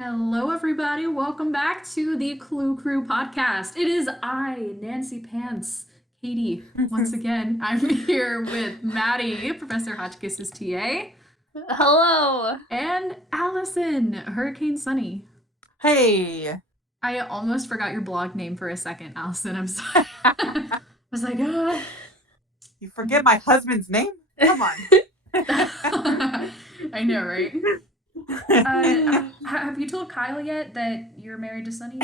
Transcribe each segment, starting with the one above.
Hello, everybody. Welcome back to the Clue Crew podcast. It is I, Nancy Pants, Katie. Once again, I'm here with Maddie, Professor Hotchkiss's TA, Hello. and Allison, Hurricane Sunny. Hey. I almost forgot your blog name for a second, Allison. I'm sorry. I was like, ah. You forget my husband's name? Come on. I know, right? Have you told Kyle yet that you're married to Sunny?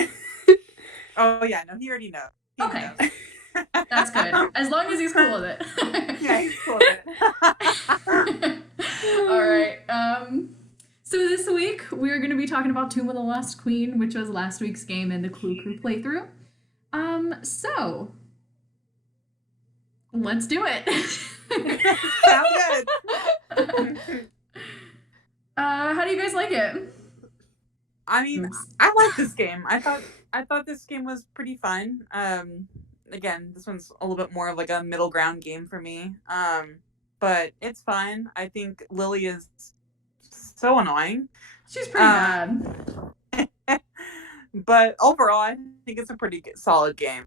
Oh, yeah. No, he already knows. Okay. That's good. As long as he's cool with it. Yeah, he's cool with it. All right. So this week we're going to be talking about Tomb of the Lost Queen, which was last week's game in the Clue Crew playthrough. So let's do it. Sounds good. How do you guys like it? I mean, I like this game. I thought this game was pretty fun. Again, this one's a little bit more of like a middle ground game for me. But it's fun. I think Lily is so annoying. She's pretty bad. But overall, I think it's a pretty solid game.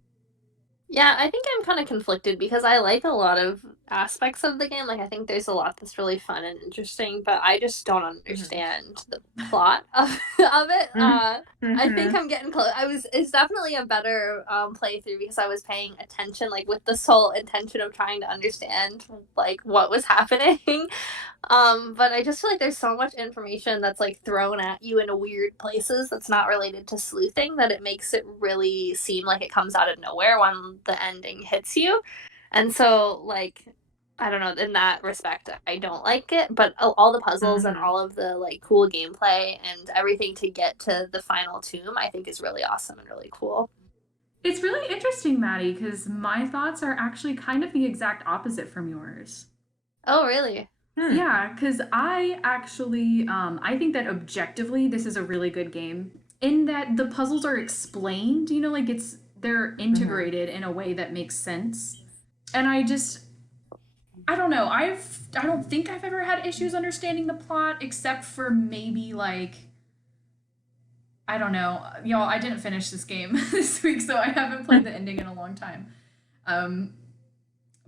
Yeah, I think I'm kind of conflicted because I like a lot of aspects of the game. Like, I think there's a lot that's really fun and interesting, but I just don't understand the plot of it. I think I'm getting close. It's definitely a better playthrough because I was paying attention, like, with the sole intention of trying to understand, like, what was happening. But I just feel like there's so much information that's like thrown at you in weird places that's not related to sleuthing that it makes it really seem like it comes out of nowhere when the ending hits you. And so, like, I don't know, in that respect, I don't like it, but all the puzzles and all of the, like, cool gameplay and everything to get to the final tomb, I think is really awesome and really cool. It's really interesting, Maddie, because my thoughts are actually kind of the exact opposite from yours. Oh, really? Yeah, because I actually, I think that objectively this is a really good game in that the puzzles are explained, you know, like they're integrated in a way that makes sense. And I don't know, I don't think I've ever had issues understanding the plot except for maybe like, I don't know, y'all, I didn't finish this game this week, so I haven't played the ending in a long time.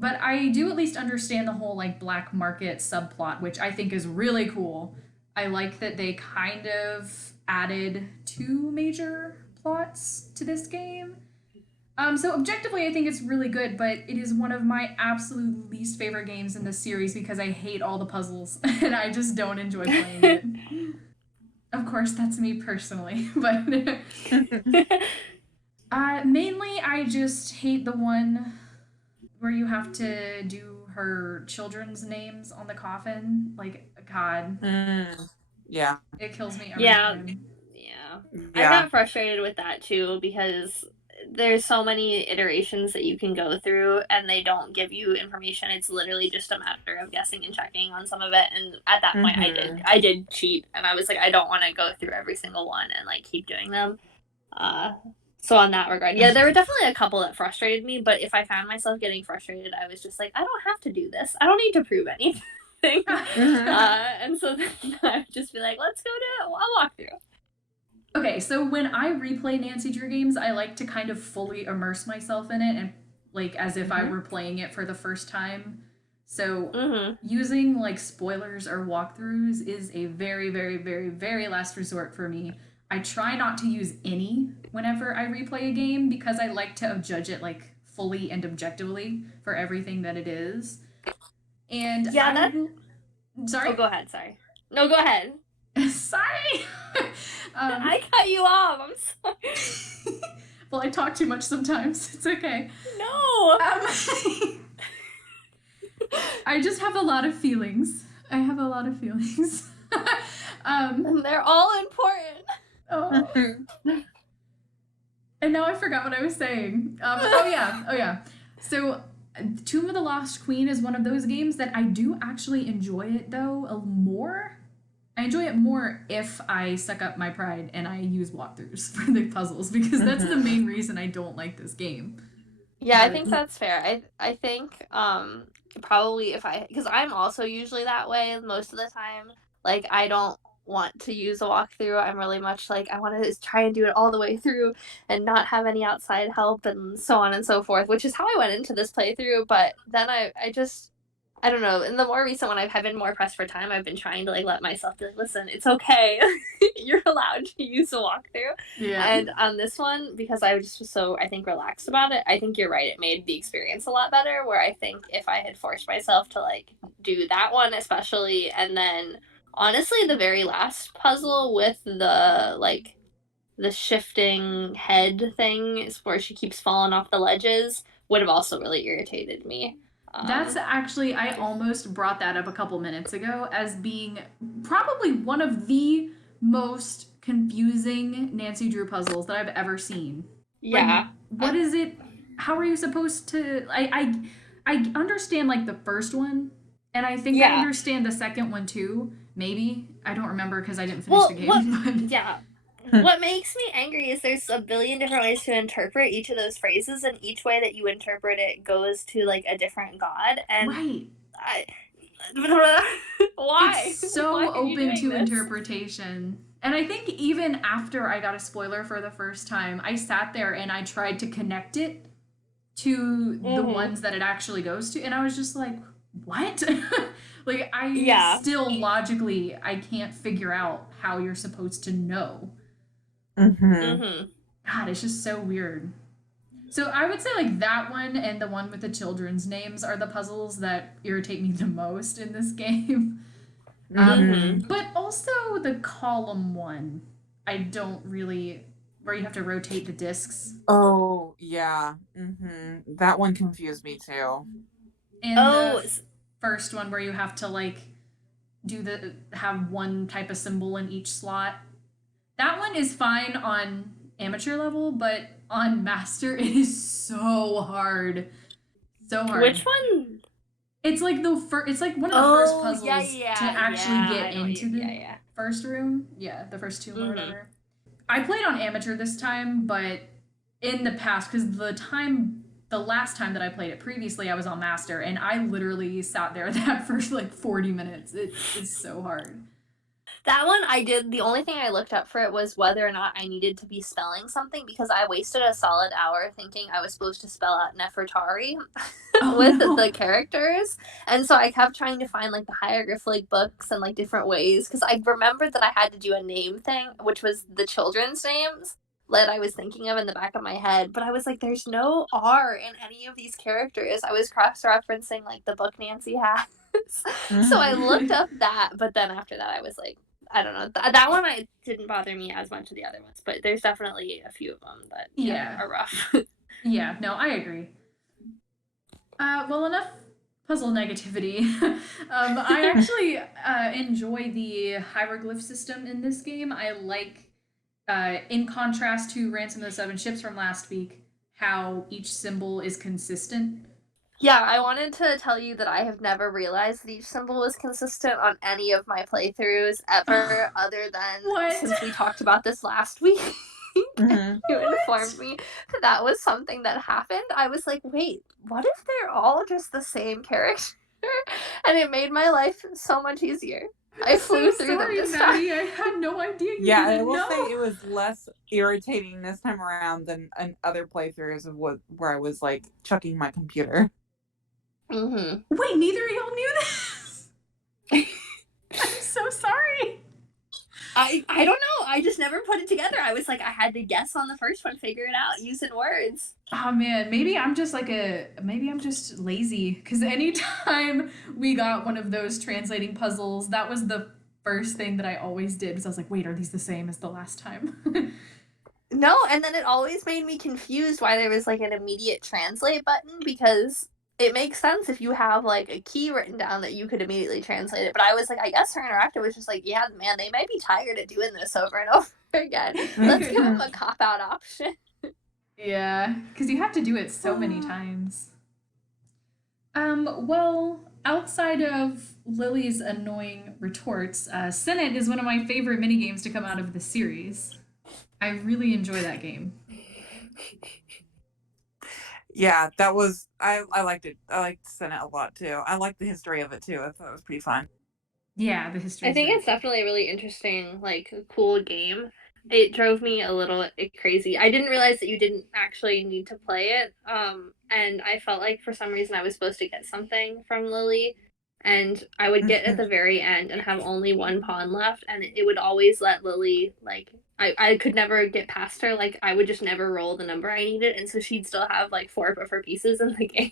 But I do at least understand the whole, like, black market subplot, which I think is really cool. I like that they kind of added 2 major plots to this game. So objectively, I think it's really good, but it is one of my absolute least favorite games in this series because I hate all the puzzles, and I just don't enjoy playing it. Of course, that's me personally, but... mainly, I just hate the one where you have to do her children's names on the coffin. Like, God. Yeah. It kills me every time. Yeah. I got frustrated with that, too, because there's so many iterations that you can go through, and they don't give you information. It's literally just a matter of guessing and checking on some of it, and at that point, I did cheat, and I was like, I don't want to go through every single one and, like, keep doing them. So on that regard, yeah, there were definitely a couple that frustrated me, but if I found myself getting frustrated, I was just like, I don't have to do this. I don't need to prove anything. And so then I would just be like, let's go do a walkthrough. Okay, so when I replay Nancy Drew games, I like to kind of fully immerse myself in it and, like, as if I were playing it for the first time. So using, like, spoilers or walkthroughs is a very, very, very, very last resort for me. I try not to use any whenever I replay a game because I like to judge it, like, fully and objectively for everything that it is. And yeah, sorry? Oh, go ahead, sorry. No, go ahead. Sorry! I cut you off, I'm sorry. Well, I talk too much sometimes. It's okay. No! I just have a lot of feelings. I have a lot of feelings. And they're all important. Oh. And now I forgot what I was saying. Oh yeah. So, Tomb of the Lost Queen is one of those games that I do actually enjoy it, though, more. I enjoy it more if I suck up my pride and I use walkthroughs for the puzzles, because that's the main reason I don't like this game. Yeah, I think that's fair. I think probably because I'm also usually that way most of the time. Like, I don't want to use a walkthrough. I'm really much like, I want to try and do it all the way through and not have any outside help and so on and so forth, which is how I went into this playthrough. But then I don't know. In the more recent one, I've been more pressed for time. I've been trying to like let myself be like, listen, it's okay. You're allowed to use a walkthrough. Yeah. And on this one, because I just was so, I think, relaxed about it, I think you're right. It made the experience a lot better. Where I think if I had forced myself to like do that one, especially, and then honestly, the very last puzzle with the shifting head thing where she keeps falling off the ledges would have also really irritated me. That's actually, I almost brought that up a couple minutes ago as being probably one of the most confusing Nancy Drew puzzles that I've ever seen. Yeah. Like, what is it? How are you supposed to? I understand like the first one, and I think I understand the second one too. Maybe I don't remember because I didn't finish the game. Yeah. What makes me angry is there's a billion different ways to interpret each of those phrases, and each way that you interpret it goes to like a different god. And right. Why? It's so Why open to interpretation. And I think even after I got a spoiler for the first time, I sat there and I tried to connect it to the ones that it actually goes to, and I was just like, what? Like, still logically, I can't figure out how you're supposed to know. God, it's just so weird. So I would say like that one and the one with the children's names are the puzzles that irritate me the most in this game. But also the column one, I don't really, where you have to rotate the discs. Oh, yeah. That one confused me too. And the first one where you have to like have one type of symbol in each slot. That one is fine on amateur level, but on master it is so hard. So hard. Which one? It's like it's like one of the first puzzles to actually get into the first room. Yeah, the first two or whatever. I played on amateur this time, but in the past, because the last time that I played it previously, I was on master, and I literally sat there that first like 40 minutes. It is so hard. That one I did, the only thing I looked up for it was whether or not I needed to be spelling something, because I wasted a solid hour thinking I was supposed to spell out Nefertari with the characters. And so I kept trying to find like the hieroglyphic books and like different ways, because I remembered that I had to do a name thing, which was the children's names that I was thinking of in the back of my head. But I was like, there's no R in any of these characters. I was cross-referencing like the book Nancy has. So I looked up that, but then after that I was like, I don't know. That one didn't bother me as much as the other ones, but there's definitely a few of them that are rough. Yeah, no, I agree. Well, enough puzzle negativity. I actually enjoy the hieroglyph system in this game. I like, in contrast to Ransom of the Seven Ships from last week, how each symbol is consistent. Yeah, I wanted to tell you that I have never realized that each symbol was consistent on any of my playthroughs ever, other than since we talked about this last week. You informed me that was something that happened. I was like, wait, what if they're all just the same character? And it made my life so much easier. I flew through them this time. I had no idea. I will say it was less irritating this time around than in other playthroughs of where I was like chucking my computer. Wait, neither of y'all knew this? I'm so sorry. I don't know. I just never put it together. I was like, I had to guess on the first one, figure it out using words. Oh man, maybe I'm just lazy, because anytime we got one of those translating puzzles, that was the first thing that I always did, because I was like, wait, are these the same as the last time? No, and then it always made me confused why there was like an immediate translate button, because it makes sense if you have like a key written down that you could immediately translate it. But I was like, I guess her interactive was just like, yeah, man, they might be tired of doing this over and over again. Let's give them a cop-out option. Yeah, because you have to do it so many times. Well, outside of Lily's annoying retorts, Senate is one of my favorite minigames to come out of the series. I really enjoy that game. Yeah, that was, I liked it. I liked Senate a lot too. I liked the history of it too. I thought it was pretty fun. Yeah, the history I is think very it's definitely a really interesting, like, cool game. It drove me a little crazy. I didn't realize that you didn't actually need to play it. And I felt like for some reason I was supposed to get something from Lily, and I would get at the very end and have only one pawn left, and it would always let Lily, like, I could never get past her. Like, I would just never roll the number I needed, and so she'd still have like 4 of her pieces in the game,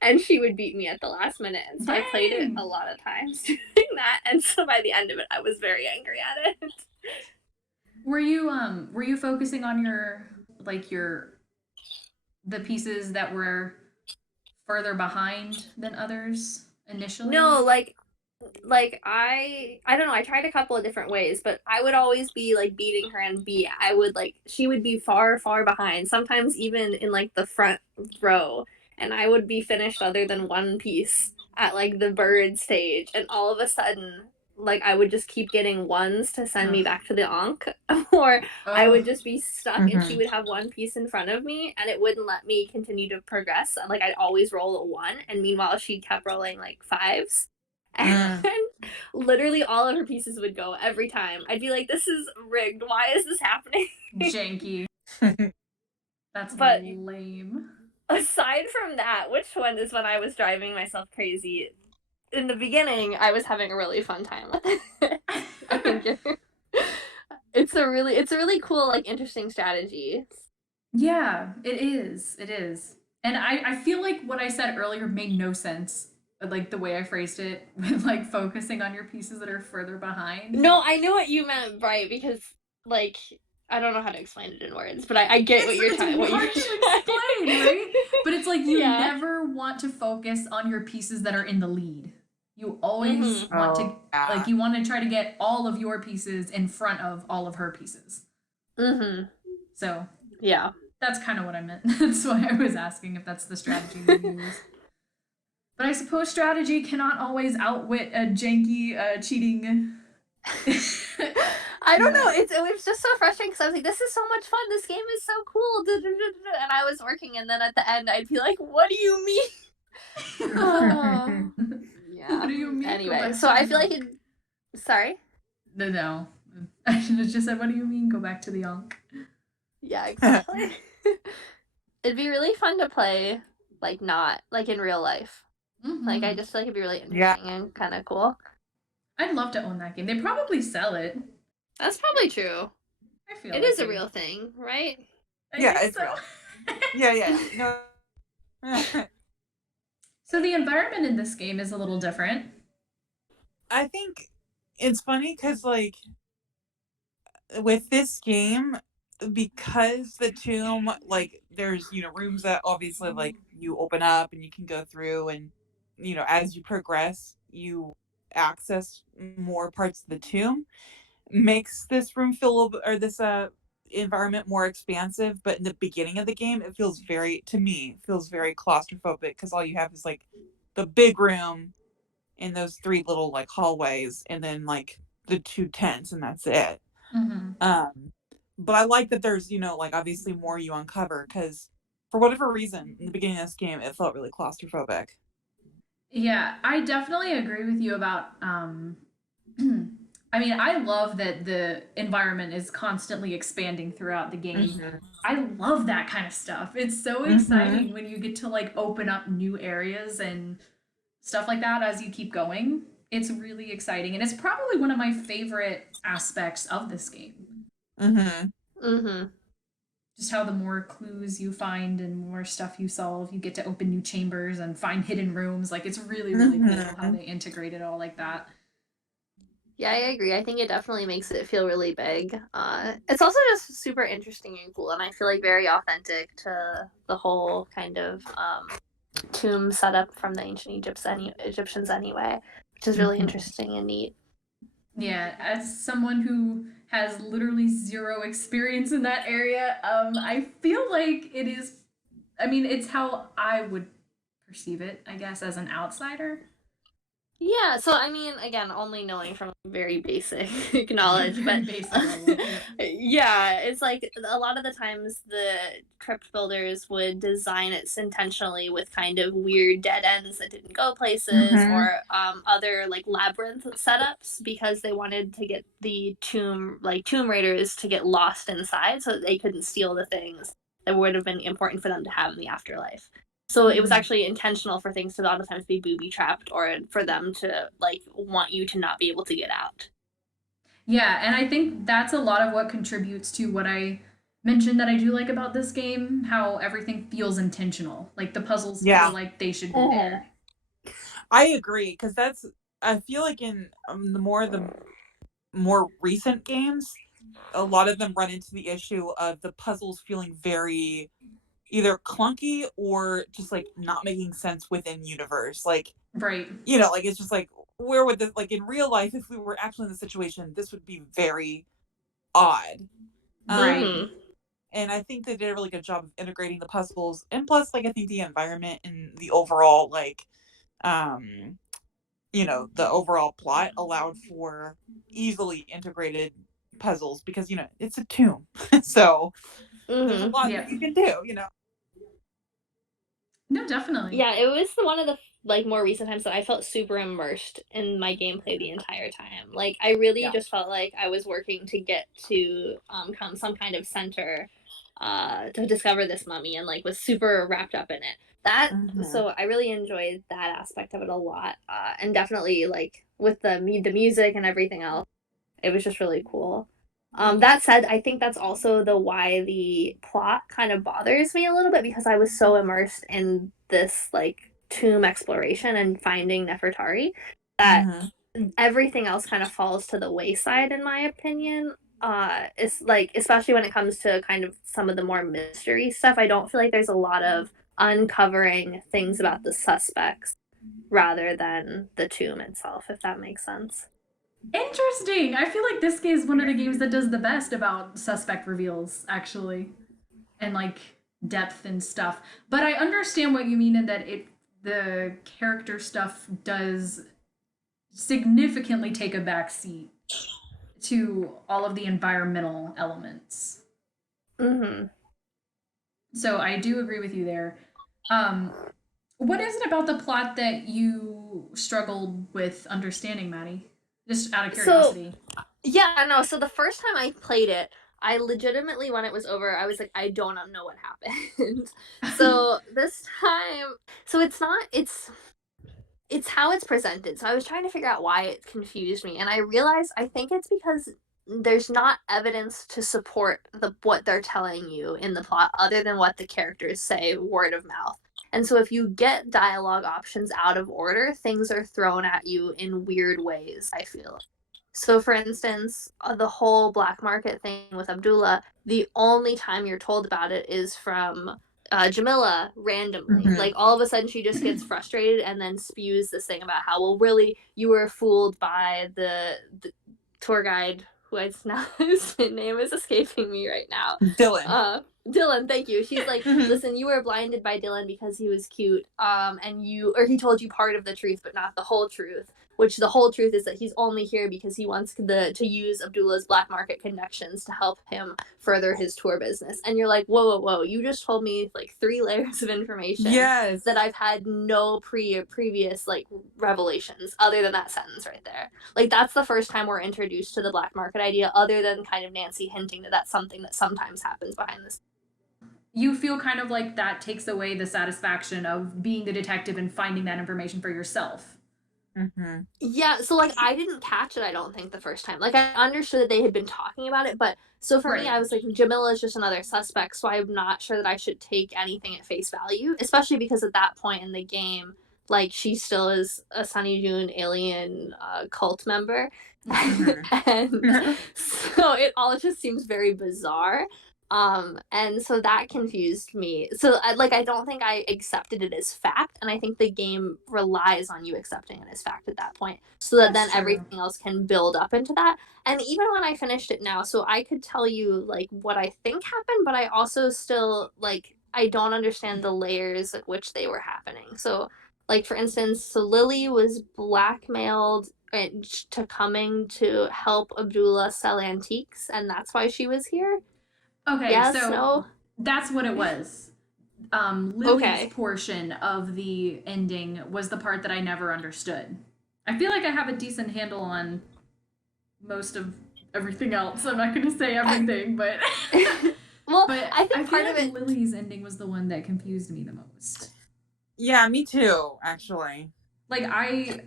and she would beat me at the last minute. And so I played it a lot of times doing that, and so by the end of it, I was very angry at it. Were you focusing on your like your the pieces that were further behind than others initially? No, like I don't know, I tried a couple of different ways, but I would always be like beating her, and I would like she would be far behind, sometimes even in like the front row, and I would be finished other than one piece at like the bird stage, and all of a sudden like I would just keep getting ones to send me back to the Ankh, or I would just be stuck and she would have one piece in front of me and it wouldn't let me continue to progress. Like I'd always roll a 1, and meanwhile she kept rolling like 5s. And literally all of her pieces would go every time. I'd be like, this is rigged. Why is this happening? Janky. That's But lame. aside from that, which one is when I was driving myself crazy? In the beginning, I was having a really fun time with it. I think it's a really cool, like, interesting strategy. Yeah, it is. It is. And I feel like what I said earlier made no sense. Like the way I phrased it with like focusing on your pieces that are further behind. No, I knew what you meant, right? Because like I don't know how to explain it in words, but I get what you're trying. What you're hard to explain, right? But it's like you never want to focus on your pieces that are in the lead. You always want to like you want to try to get all of your pieces in front of all of her pieces. So yeah, that's kind of what I meant. That's why I was asking if that's the strategy you use. But I suppose strategy cannot always outwit a janky cheating. I don't know. It was just so frustrating because I was like, "This is so much fun. This game is so cool." And I was working, and then at the end, I'd be like, "What do you mean?" Yeah. What do you mean? Anyway, so I feel like it. Sorry. No. I should have just said, "What do you mean? Go back to the Ankh." Yeah, exactly. It'd be really fun to play, like not like in real life. Like I just feel like it'd be really interesting and kind of cool. I'd love to own that game. They probably sell it. That's probably true. I feel it is a real thing, right? Yeah, it's real. Yeah. No. So the environment in this game is a little different. I think it's funny because, like, with this game, because the tomb, like, there's, rooms that obviously, like, you open up and you can go through, and, as you progress, you access more parts of the tomb, makes this room feel a little bit, or this environment more expansive. But in the beginning of the game, it feels very claustrophobic because all you have is like the big room and those 3 little like hallways, and then like the 2 tents, and that's it. But I like that there's like obviously more you uncover, because for whatever reason in the beginning of this game it felt really claustrophobic. Yeah, I definitely agree with you about I mean, I love that the environment is constantly expanding throughout the game. I love that kind of stuff. It's so exciting when you get to like open up new areas and stuff like that as you keep going. It's really exciting, and it's probably one of my favorite aspects of this game. Just how the more clues you find and more stuff you solve, you get to open new chambers and find hidden rooms. Like, it's really, really cool how they integrate it all like that. Yeah, I agree. I think it definitely makes it feel really big. It's also just super interesting and cool, and I feel like very authentic to the whole kind of tomb setup from the ancient Egyptians anyway, which is really interesting and neat. Yeah, as someone who has literally 0 experience in that area, I feel like it is, I mean, it's how I would perceive it, I guess, as an outsider. Yeah, so I mean, again, only knowing from very basic knowledge, but basic level, Yeah, it's like a lot of the times the crypt builders would design it intentionally with kind of weird dead ends that didn't go places, Mm-hmm. or other like labyrinth setups, because they wanted to get the tomb raiders to get lost inside so that they couldn't steal the things that would have been important for them to have in the afterlife. So it was actually intentional for things to a lot of times be booby trapped, or for them to like want you to not be able to get out. Yeah, and I think that's a lot of what contributes to what I mentioned that I do like about this game, how everything feels intentional. Like the puzzles feel Yeah, like they should be Mhm. there. I agree, because I feel like in the more recent games, a lot of them run into the issue of the puzzles feeling very either clunky or just like not making sense within universe. Like, Right. like it's just like, where would this, like in real life, if we were actually in the situation, this would be very odd. Right. Um and I think they did a really good job of integrating the puzzles, and plus, like, I think the environment and the overall, like, um the overall plot allowed for easily integrated puzzles, because it's a tomb. So there's a Mhm. lot that Yep. you can do. No, definitely. Yeah, it was one of the like more recent times that I felt super immersed in my gameplay the entire time. Like I really Yeah. just felt like I was working to get to some kind of center to discover this mummy, and like was super wrapped up in it. That Hmm. So I really enjoyed that aspect of it a lot. And definitely like with the music and everything else, it was just really cool. That said, I think that's also the why the plot kind of bothers me a little bit, because I was so immersed in this like tomb exploration and finding Nefertari that Hmm. everything else kind of falls to the wayside, in my opinion. It's like, especially when it comes to kind of some of the more mystery stuff, I don't feel like there's a lot of uncovering things about the suspects rather than the tomb itself, if that makes sense. Interesting. I feel like this game is one of the games that does the best about suspect reveals, actually, and like depth and stuff. But I understand what you mean in that the character stuff does significantly take a back seat to all of the environmental elements. Mm-hmm. So I do agree with you there. Um, what is it about the plot that you struggled with understanding, Maddie? Just out of So curiosity. yeah, no. So the first time I played it, I legitimately, when it was over, I was like, I don't know what happened. So this time, so it's how it's presented. So I was trying to figure out why it confused me, and I realized I think it's because there's not evidence to support what they're telling you in the plot other than what the characters say word of mouth. And so if you get dialogue options out of order, things are thrown at you in weird ways, I feel. So, for instance, the whole black market thing with Abdullah, the only time you're told about it is from Jamila randomly. Hmm. Like, all of a sudden, she just gets frustrated and then spews this thing about how, well, really, you were fooled by the tour guide, who is now, his name is escaping me right now. Dylan. Dylan, thank you. She's like, Hmm. listen, you were blinded by Dylan because he was cute, and he told you part of the truth, but not the whole truth. Which the whole truth is that he's only here because he wants to use Abdullah's black market connections to help him further his tour business. And you're like, whoa, whoa, whoa! You just told me like 3 layers of information Yes. that I've had no previous like revelations other than that sentence right there. Like that's the first time we're introduced to the black market idea, other than kind of Nancy hinting that that's something that sometimes happens behind this. You feel kind of like that takes away the satisfaction of being the detective and finding that information for yourself. Hmm. Yeah, so like I didn't catch it, I don't think, the first time. Like I understood that they had been talking about it, but so for me, Right. I was like, Jamila is just another suspect, so I'm not sure that I should take anything at face value, especially because at that point in the game, like she still is a Sonny Joon alien cult member. Hmm. And so it all just seems very bizarre. And so that confused me. So I don't think I accepted it as fact, and I think the game relies on you accepting it as fact at that point, so that then That's true. everything else can build up into that. And even when I finished it now, so I could tell you like what I think happened, but I also still like I don't understand the layers at which they were happening. So like for instance, so Lily was blackmailed to coming to help Abdullah sell antiques, and that's why she was here? Okay, Yes, so no? that's what it was. Lily's Okay. portion of the ending was the part that I never understood. I feel like I have a decent handle on most of everything else. I'm not going to say everything, but Well, but I I think feel part of like it. Lily's ending was the one that confused me the most. Yeah, me too, actually. Like,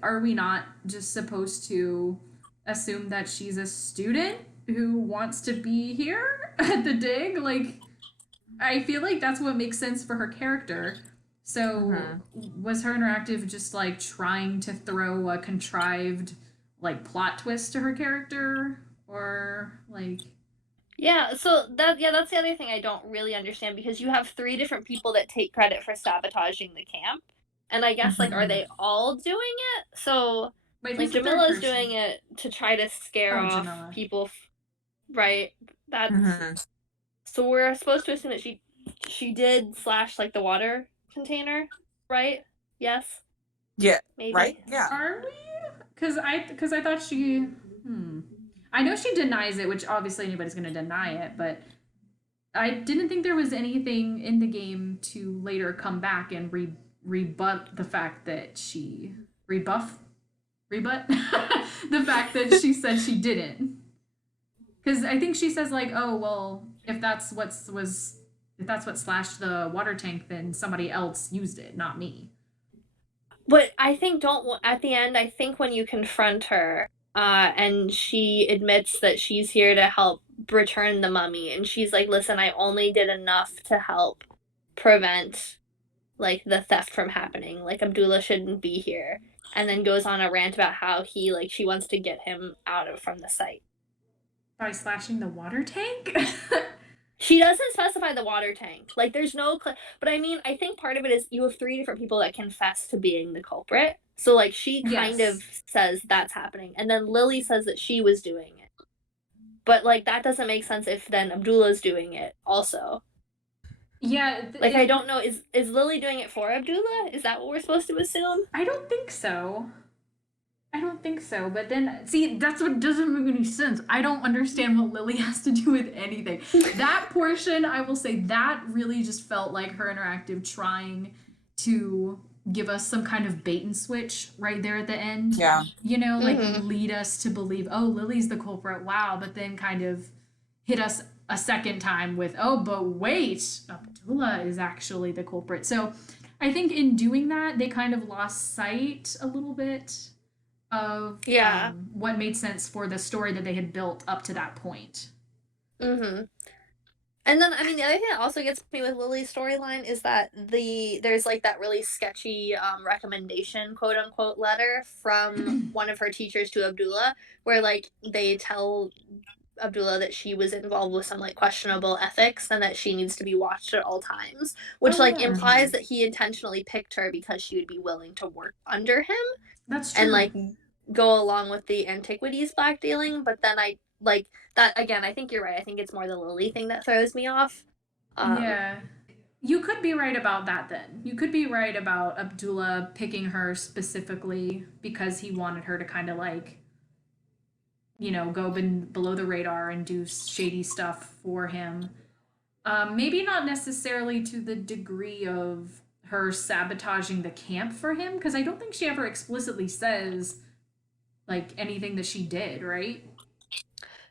are we not just supposed to assume that she's a student who wants to be here at the dig? Like, I feel like that's what makes sense for her character. So, was her interactive just like trying to throw a contrived like plot twist to her character, or like? Yeah, so that's the other thing I don't really understand, because you have three different people that take credit for sabotaging the camp. And I guess like, are they all doing it? So Wait, like who's the third Jamila's person? doing it to try to scare Oh, off Jamila. people, right? That's Mm-hmm. so we're supposed to assume that she did slash like the water container, right? Yes, Yeah. Right? maybe. Yeah. Are we? Because I thought she. I know she denies it, which obviously anybody's going to deny it, but I didn't think there was anything in the game to later come back and rebut the fact that she rebut the fact that she said she didn't. Because I think she says like, oh well, if that's what slashed the water tank, then somebody else used it, not me. But I think don't at the end. I think when you confront her, and she admits that she's here to help return the mummy, and she's like, "Listen, I only did enough to help prevent like the theft from happening. Like Abdullah shouldn't be here." And then goes on a rant about how she wants to get him out of from the site. By slashing the water tank? She doesn't specify the water tank. Like, there's no. But I mean, I think part of it is you have three different people that confess to being the culprit. So, like, she kind Yes. of says that's happening. And then Lily says that she was doing it. But, like, that doesn't make sense if then Abdullah's doing it also. Yeah. Like, I don't know. Is Lily doing it for Abdullah? Is that what we're supposed to assume? I don't think so. I don't think so. But then, see, that's what doesn't make any sense. I don't understand what Lily has to do with anything. That portion, I will say, that really just felt like her interactive trying to give us some kind of bait and switch right there at the end. Yeah. You know, like lead us to believe, oh, Lily's the culprit. Wow. But then kind of hit us a second time with, oh, but wait, Abdullah is actually the culprit. So I think in doing that, they kind of lost sight a little bit of what made sense for the story that they had built up to that point. And then, I mean, the other thing that also gets me with Lily's storyline is that there's like that really sketchy recommendation, quote unquote, letter from one of her teachers to Abdullah, where like they tell Abdullah that she was involved with some like questionable ethics and that she needs to be watched at all times, which implies that he intentionally picked her because she would be willing to work under him. That's true. And like go along with the antiquities black dealing. But then I like that again. I think you're right. I think it's more the Lily thing that throws me off. Yeah. You could be right about that then. You could be right about Abdullah picking her specifically because he wanted her to kind of like, you know, go below the radar and do shady stuff for him. Maybe not necessarily to the degree of her sabotaging the camp for him, because I don't think she ever explicitly says like anything that she did, right?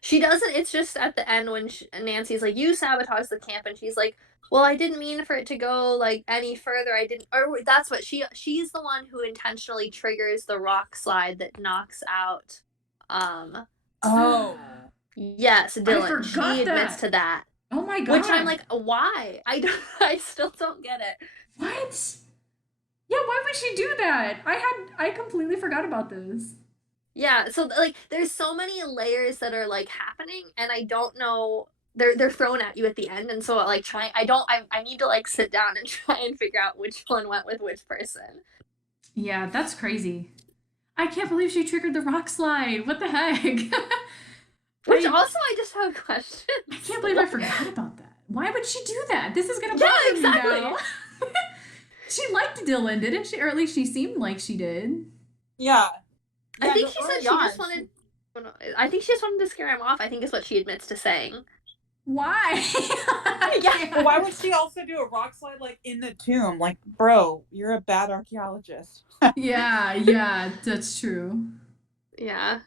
She doesn't. It's just at the end when Nancy's like, "You sabotaged the camp," and she's like, "Well, I didn't mean for it to go like any further. I didn't." Or that's what she's the one who intentionally triggers the rock slide that knocks out. Oh. Yes, Dylan. She admits to that. Oh my god. Which I'm like, why? I still don't get it. What? Yeah, why would she do that? I completely forgot about this. Yeah, so like there's so many layers that are like happening and I don't know, they're thrown at you at the end, and so like I need to like sit down and try and figure out which one went with which person. Yeah, that's crazy. I can't believe she triggered the rock slide. What the heck? Which also I just have a question. I can't believe I forgot about that. Why would she do that? This is gonna bother me now. She liked Dylan, didn't she? Or at least she seemed like she did. Yeah. I think she early said she on, just wanted. I think she just wanted to scare him off. I think is what she admits to saying. Why? Yeah. Well, why would she also do a rock slide like in the tomb? Like, bro, you're a bad archaeologist. Yeah, that's true. Yeah.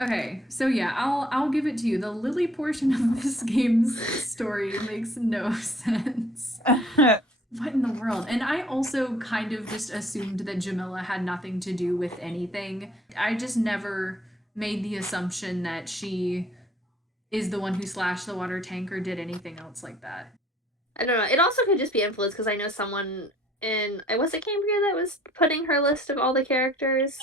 Okay, so yeah, I'll give it to you. The Lily portion of this game's story makes no sense. What in the world? And I also kind of just assumed that Jamila had nothing to do with anything. I just never made the assumption that she is the one who slashed the water tank or did anything else like that. I don't know. It also could just be influenced because I know someone in was it Cambria that was putting her list of all the characters,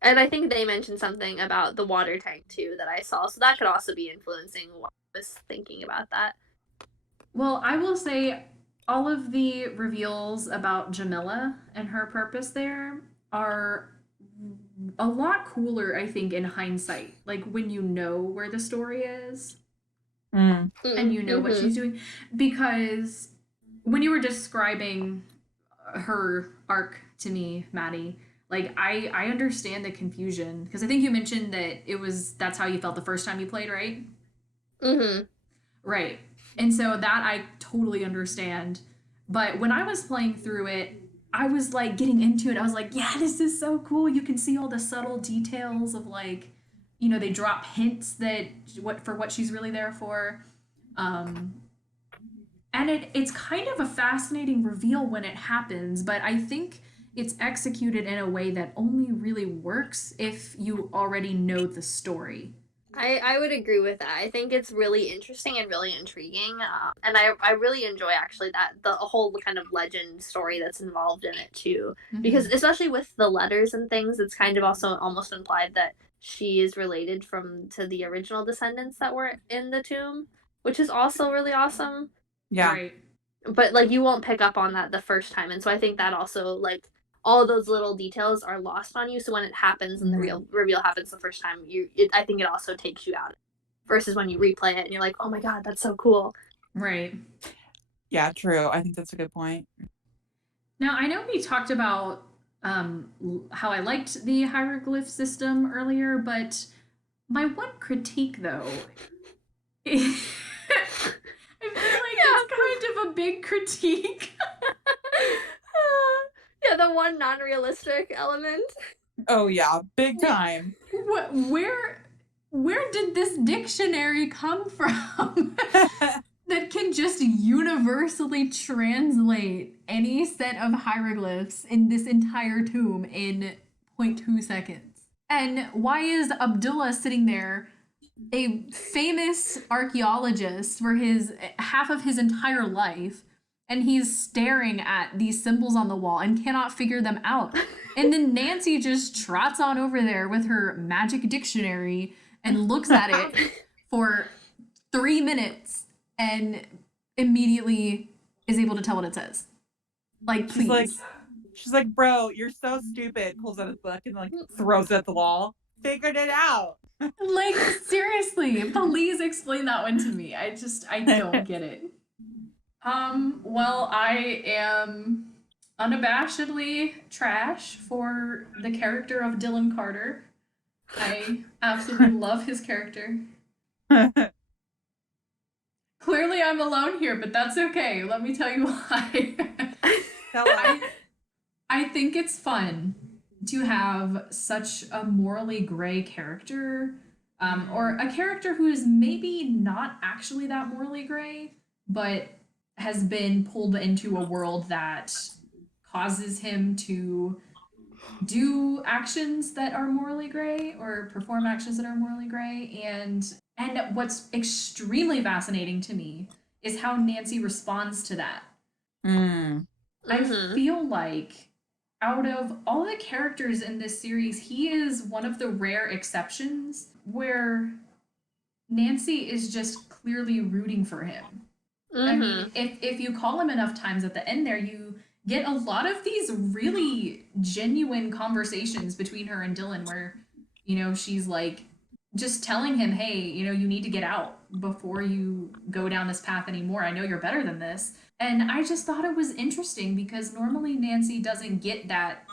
and I think they mentioned something about the water tank too that I saw. So that could also be influencing what I was thinking about that. Well, I will say all of the reveals about Jamila and her purpose there are a lot cooler, I think, in hindsight. Like when you know where the story is and you know what she's doing. Because when you were describing her arc to me, Maddie, like I understand the confusion. Because I think you mentioned that that's how you felt the first time you played, right? Right. And so that I totally understand. But when I was playing through it, I was like getting into it. I was like, yeah, this is so cool. You can see all the subtle details of like, you know, they drop hints that what she's really there for. And it's kind of a fascinating reveal when it happens, but I think it's executed in a way that only really works if you already know the story. I would agree with that. I think it's really interesting and really intriguing, and I really enjoy actually that the whole kind of legend story that's involved in it too. Because especially with the letters and things, it's kind of also almost implied that she is related to the original descendants that were in the tomb, which is also really awesome. Yeah. Right. But like you won't pick up on that the first time, and so I think that also like all those little details are lost on you. So when it happens and the real reveal happens the first time, I think it also takes you out. Versus when you replay it and you're like, oh my god, that's so cool. Right. Yeah, true. I think that's a good point. Now I know we talked about how I liked the hieroglyph system earlier, but my one critique though, I feel like it's kind of a big critique. Yeah, the one non-realistic element. Oh yeah, big time. Where did this dictionary come from that can just universally translate any set of hieroglyphs in this entire tomb in 0.2 seconds? And why is Abdullah sitting there, a famous archaeologist for half of his entire life, and he's staring at these symbols on the wall and cannot figure them out? And then Nancy just trots on over there with her magic dictionary and looks at it for 3 minutes and immediately is able to tell what it says. Like, please. She's like, bro, you're so stupid. Pulls out a book and like throws it at the wall. Figured it out. Like, seriously, please explain that one to me. I don't get it. Well, I am unabashedly trash for the character of Dylan Carter. I absolutely love his character. Clearly I'm alone here, but that's okay. Let me tell you why. I think it's fun to have such a morally gray character, or a character who is maybe not actually that morally gray, but has been pulled into a world that causes him to do actions that are morally gray or perform actions that are morally gray. And what's extremely fascinating to me is how Nancy responds to that. I feel like out of all the characters in this series, he is one of the rare exceptions where Nancy is just clearly rooting for him. I mean, if you call him enough times at the end there, you get a lot of these really genuine conversations between her and Dylan where, you know, she's like just telling him, hey, you know, you need to get out before you go down this path anymore. I know you're better than this. And I just thought it was interesting because normally Nancy doesn't get that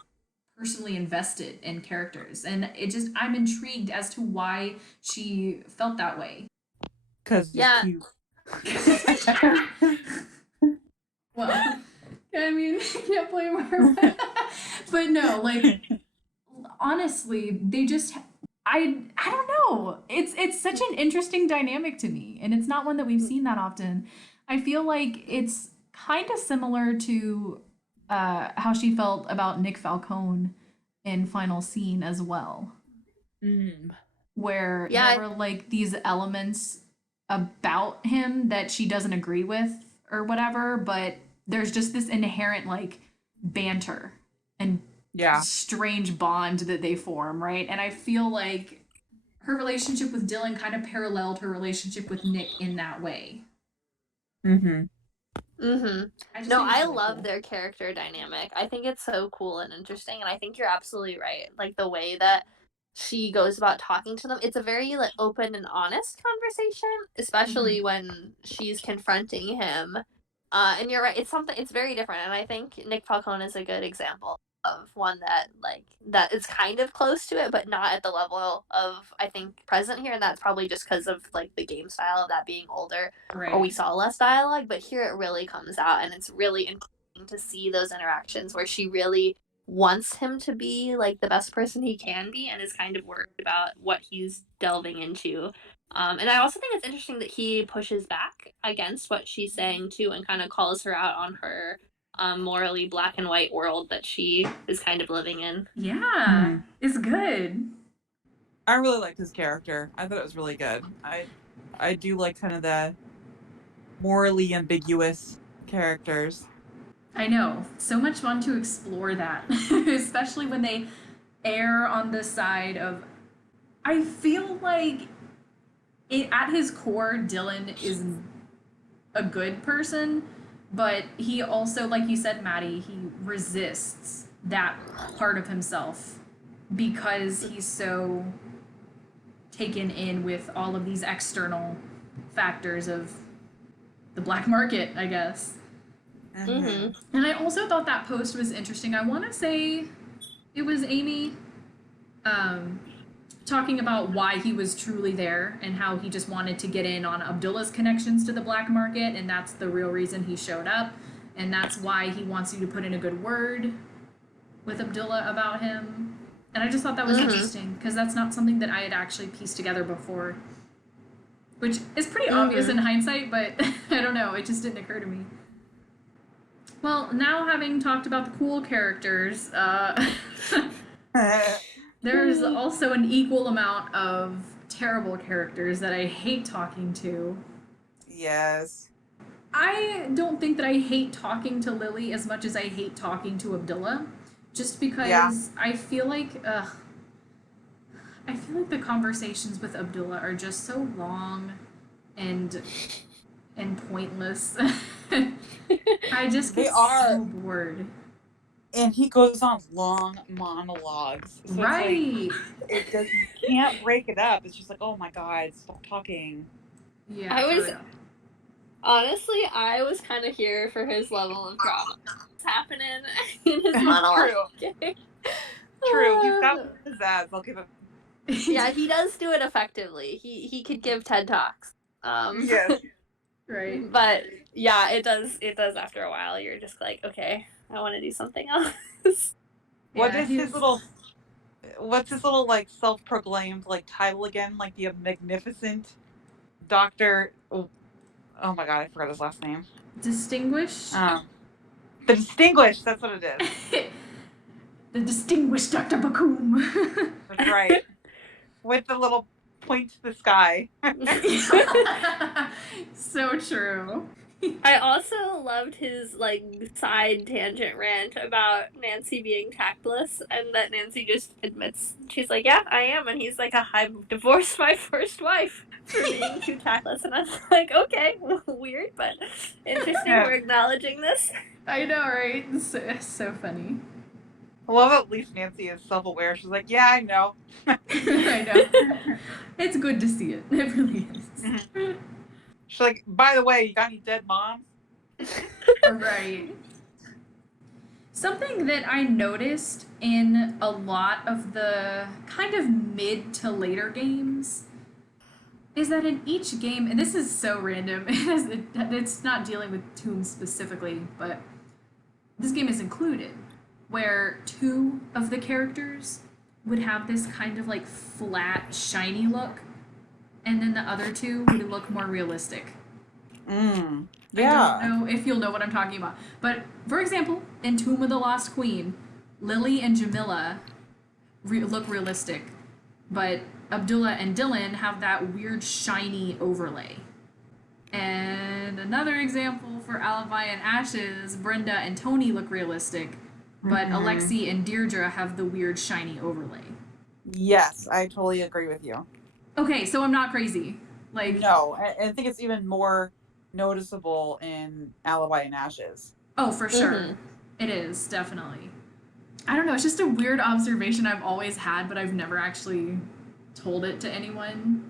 personally invested in characters, and I'm intrigued as to why she felt that way. Because it's Yeah. cute. Well, I mean, can't blame her. But no, like honestly, they just I don't know. It's such an interesting dynamic to me, and it's not one that we've seen that often. I feel like it's kind of similar to how she felt about Nick Falcone in Final Scene as well, where Yeah. there were like these elements about him that she doesn't agree with or whatever, but there's just this inherent like banter and strange bond that they form, right? And I feel like her relationship with Dylan kind of paralleled her relationship with Nick in that way. Mm-hmm. No, I really love cool. their character dynamic. I think it's so cool and interesting, and I think you're absolutely right. Like the way that she goes about talking to them, it's a very like open and honest conversation, especially when she's confronting him. And you're right, it's very different, and I think Nick Falcone is a good example of one that is kind of close to it, but not at the level of I think present here, and that's probably just because of like the game style of that being older, or we saw less dialogue. But here it really comes out, and it's really interesting to see those interactions where she really wants him to be like the best person he can be, and is kind of worried about what he's delving into. And I also think it's interesting that he pushes back against what she's saying too, and kind of calls her out on her morally black and white world that she is kind of living in. Yeah, it's good. I really liked his character. I thought it was really good. I do like kind of the morally ambiguous characters. I know. So much fun to explore that, especially when they err on the side of. I feel like at his core, Dylan is a good person, but he also, like you said, Maddie, he resists that part of himself because he's so taken in with all of these external factors of the black market, I guess. And I also thought that post was interesting. I want to say it was Amy talking about why he was truly there and how he just wanted to get in on Abdullah's connections to the black market, and that's the real reason he showed up, and that's why he wants you to put in a good word with Abdullah about him. And I just thought that was interesting because that's not something that I had actually pieced together before, which is pretty obvious in hindsight, but I don't know, it just didn't occur to me. Well, now having talked about the cool characters, there's also an equal amount of terrible characters that I hate talking to. Yes. I don't think that I hate talking to Lily as much as I hate talking to Abdullah, just because I feel like the conversations with Abdullah are just so long and pointless. I just get so bored. And he goes on long monologues. So right. It's like, you can't break it up. It's just like, oh my god, stop talking. Yeah. I was kind of here for his level of drama that's happening in his monologue. True. He's got pizzazz. I'll give him. Yeah, he does do it effectively. He could give TED Talks. Yes. Right. But yeah, it does after a while. You're just like, okay, I want to do something else. What's his little like self-proclaimed like title again? Like the magnificent Dr. Oh my god, I forgot his last name. Distinguished? The Distinguished, that's what it is. The Distinguished Dr. Bakum. That's right. With the little point to the sky. So true. I also loved his like side tangent rant about Nancy being tactless, and that Nancy just admits she's like, yeah, I am, and he's like, I've divorced my first wife for being too tactless, and I was like, okay, weird, but interesting. We're acknowledging this. I know, right? It's so funny. I love at least Nancy is self-aware. She's like, yeah, I know. I know. It's good to see it. It really is. She's like, by the way, you got any dead moms? Right. Something that I noticed in a lot of the kind of mid to later games is that in each game, and this is so random, it's not dealing with tombs specifically, but this game is included, where two of the characters would have this kind of like flat, shiny look, and then the other two would look more realistic. Yeah. I don't know if you'll know what I'm talking about. But, for example, in Tomb of the Lost Queen, Lily and Jamila look realistic, but Abdullah and Dylan have that weird shiny overlay. And another example for Alibi and Ashes, Brenda and Tony look realistic, but Alexi and Deirdre have the weird shiny overlay. Yes, I totally agree with you. Okay, so I'm not crazy. Like, no, I think it's even more noticeable in Alibi and Ashes. Oh, for sure. It is, definitely. I don't know, it's just a weird observation I've always had, but I've never actually told it to anyone.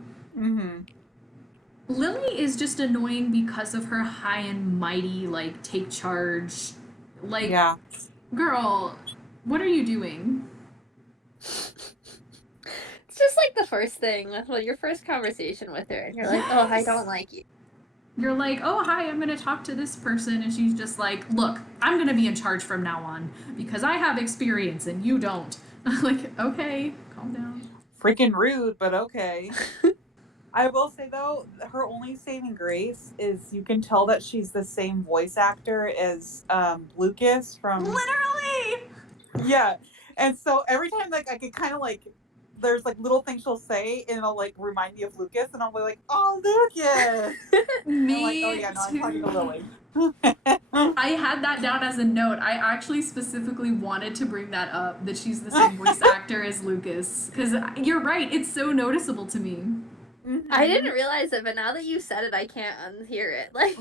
Lily is just annoying because of her high and mighty, like, take charge. Like, girl, what are you doing? It's just like the first thing, well, your first conversation with her, and you're like, oh, I don't like you. You're like, oh, hi, I'm going to talk to this person, and she's just like, look, I'm going to be in charge from now on, because I have experience and you don't. Like, okay, calm down. Freaking rude, but okay. I will say, though, her only saving grace is you can tell that she's the same voice actor as Lucas from... Literally! Yeah. And so every time, like, I could kind of, like, there's, like, little things she'll say, and it'll, like, remind me of Lucas, and I'll be like, oh, Lucas! Me like, oh, yeah, no, I'm talking to Lily. I had that down as a note. I actually specifically wanted to bring that up, that she's the same voice actor as Lucas. Because you're right, it's so noticeable to me. I didn't realize it, but now that you said it, I can't unhear it. Like,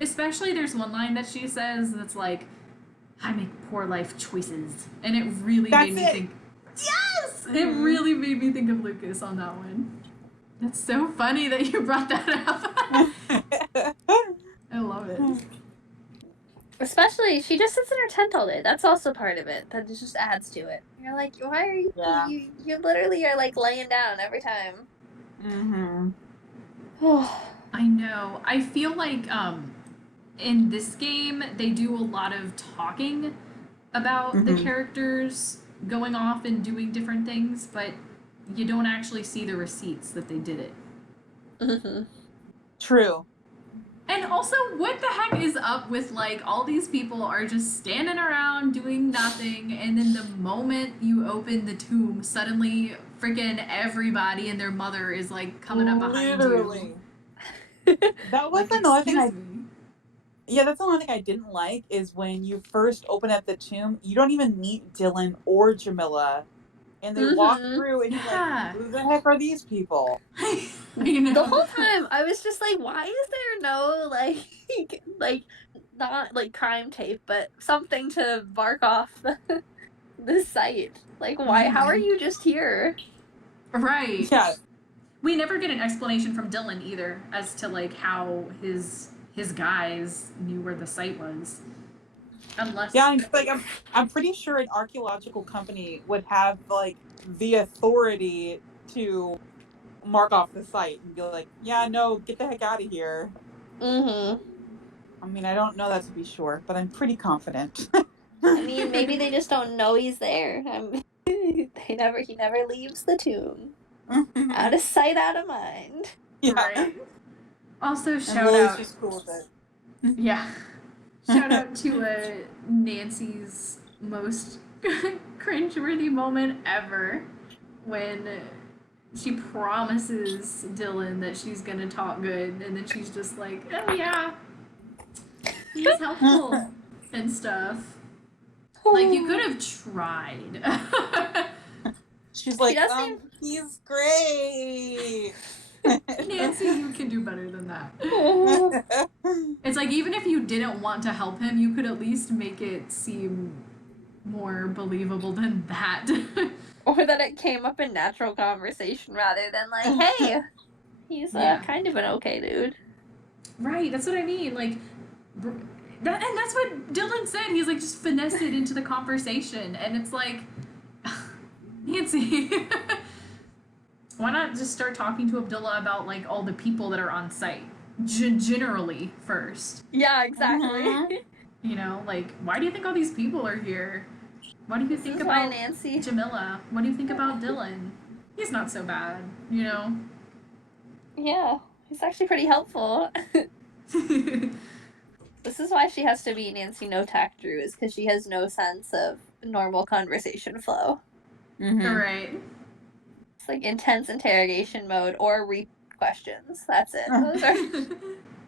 Especially there's one line that she says that's like, I make poor life choices. And it really made me think... Yes! It really made me think of Lucas on that one. That's so funny that you brought that up. I love it. Especially, she just sits in her tent all day. That's also part of it. That just adds to it. You're like, why are you... Yeah. You literally are, like, laying down every time. I know. I feel like in this game they do a lot of talking about the characters going off and doing different things, but you don't actually see the receipts that they did it. True. And also, what the heck is up with, like, all these people are just standing around doing nothing, and then the moment you open the tomb, suddenly freaking everybody and their mother is, like, coming up behind you. That was another thing that's another thing I didn't like, is when you first open up the tomb, you don't even meet Dylan or Jamila. And they walk through, and you're like, who the heck are these people? The whole time, I was just like, why is there no, like, not, like, crime tape, but something to mark off the site? Like, why? How are you just here? Right. Yeah. We never get an explanation from Dylan, either, as to, like, how his guys knew where the site was. Unless... Yeah, I'm pretty sure an archaeological company would have, like, the authority to mark off the site and be like, yeah, no, get the heck out of here. I mean, I don't know that to be sure, but I'm pretty confident. I mean, maybe they just don't know he's there. He never leaves the tomb. Out of sight, out of mind. Yeah. Right. Also, shout Lily's out... just cool with it. Yeah. Shout out to Nancy's most cringeworthy moment ever, when she promises Dylan that she's gonna talk good, and then she's just like, oh yeah, he's helpful and stuff. Like, you could have tried. She's like, he's great. Nancy, you can do better than that. It's like, even if you didn't want to help him, you could at least make it seem more believable than that. Or that it came up in natural conversation rather than like, hey, he's kind of an okay dude. Right, that's what I mean. Like, And that's what Dylan said. He's like, just finesse it into the conversation. And it's like, Nancy, why not just start talking to Abdullah about like all the people that are on site? Generally first. Yeah, exactly. You know, like, why do you think all these people are here? What do you think about Nancy? Jamila? What do you think about Dylan? He's not so bad, you know? Yeah, he's actually pretty helpful. This is why she has to be Nancy No Tact Drew, is because she has no sense of normal conversation flow. Right. It's like intense interrogation mode or repeat questions. That's it. Those are...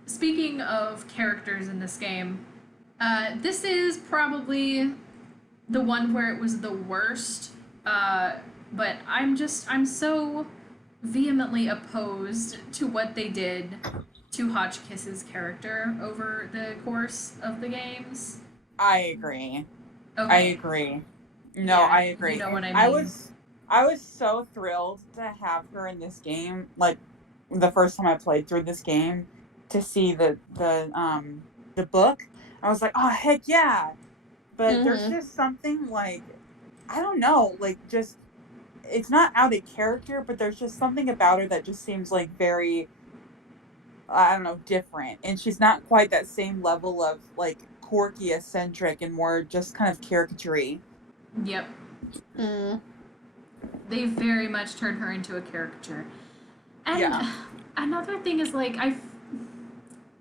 Speaking of characters in this game, this is probably the one where it was the worst, but I'm so vehemently opposed to what they did to Hotchkiss's character over the course of the games. I agree. Okay. I agree. No, Yeah, I agree. You know what I mean. I was so thrilled to have her in this game. Like the first time I played through this game, to see the book, I was like, oh heck yeah! But there's just something like, I don't know, like just, it's not out of character, but there's just something about her that just seems like very, I don't know, different. And she's not quite that same level of like quirky, eccentric, and more just kind of caricature-y. Yep. They very much turned her into a caricature. And another thing is like,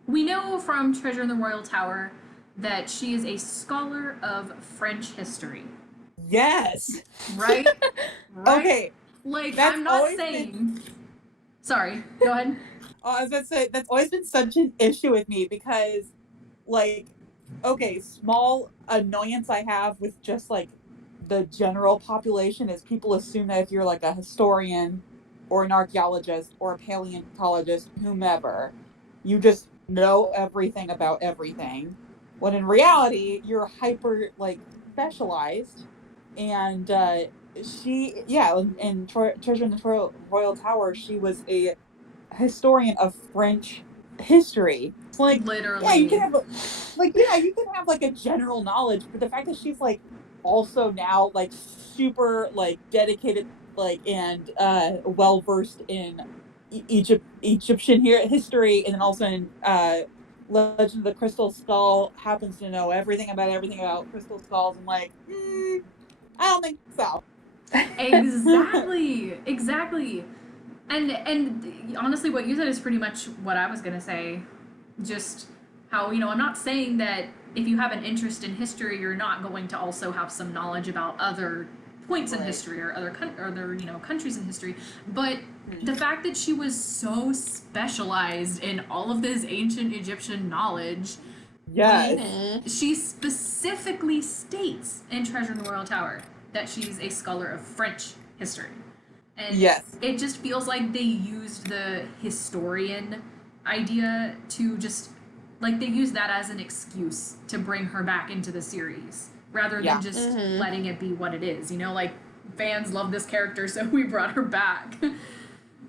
we know from Treasure in the Royal Tower that she is a scholar of French history. Yes. Right? Right? Okay. Like, I'm not saying... Sorry, go ahead. Oh, I was about to say, that's always been such an issue with me because, like, okay, small annoyance I have with just, like, the general population is people assume that if you're, like, a historian or an archaeologist or a paleontologist, whomever, you just know everything about everything. When in reality, you're hyper, like, specialized. And in Treasure in the Royal Tower, she was a historian of French history. It's like, literally, yeah, you can have like a general knowledge, but the fact that she's like also now like super like dedicated, like, and well versed in Egyptian history, and then also in Legend of the Crystal Skull, happens to know everything about crystal skulls. I'm like, I don't think so. Exactly. And honestly, what you said is pretty much what I was gonna say. Just how, I'm not saying that if you have an interest in history, you're not going to also have some knowledge about other points in history or other countries in history. But the fact that she was so specialized in all of this ancient Egyptian knowledge, she specifically states in Treasure in the Royal Tower that she's a scholar of French history. And it just feels like they used the historian idea to just, like, they used that as an excuse to bring her back into the series, rather than just letting it be what it is. Like, fans love this character, so we brought her back.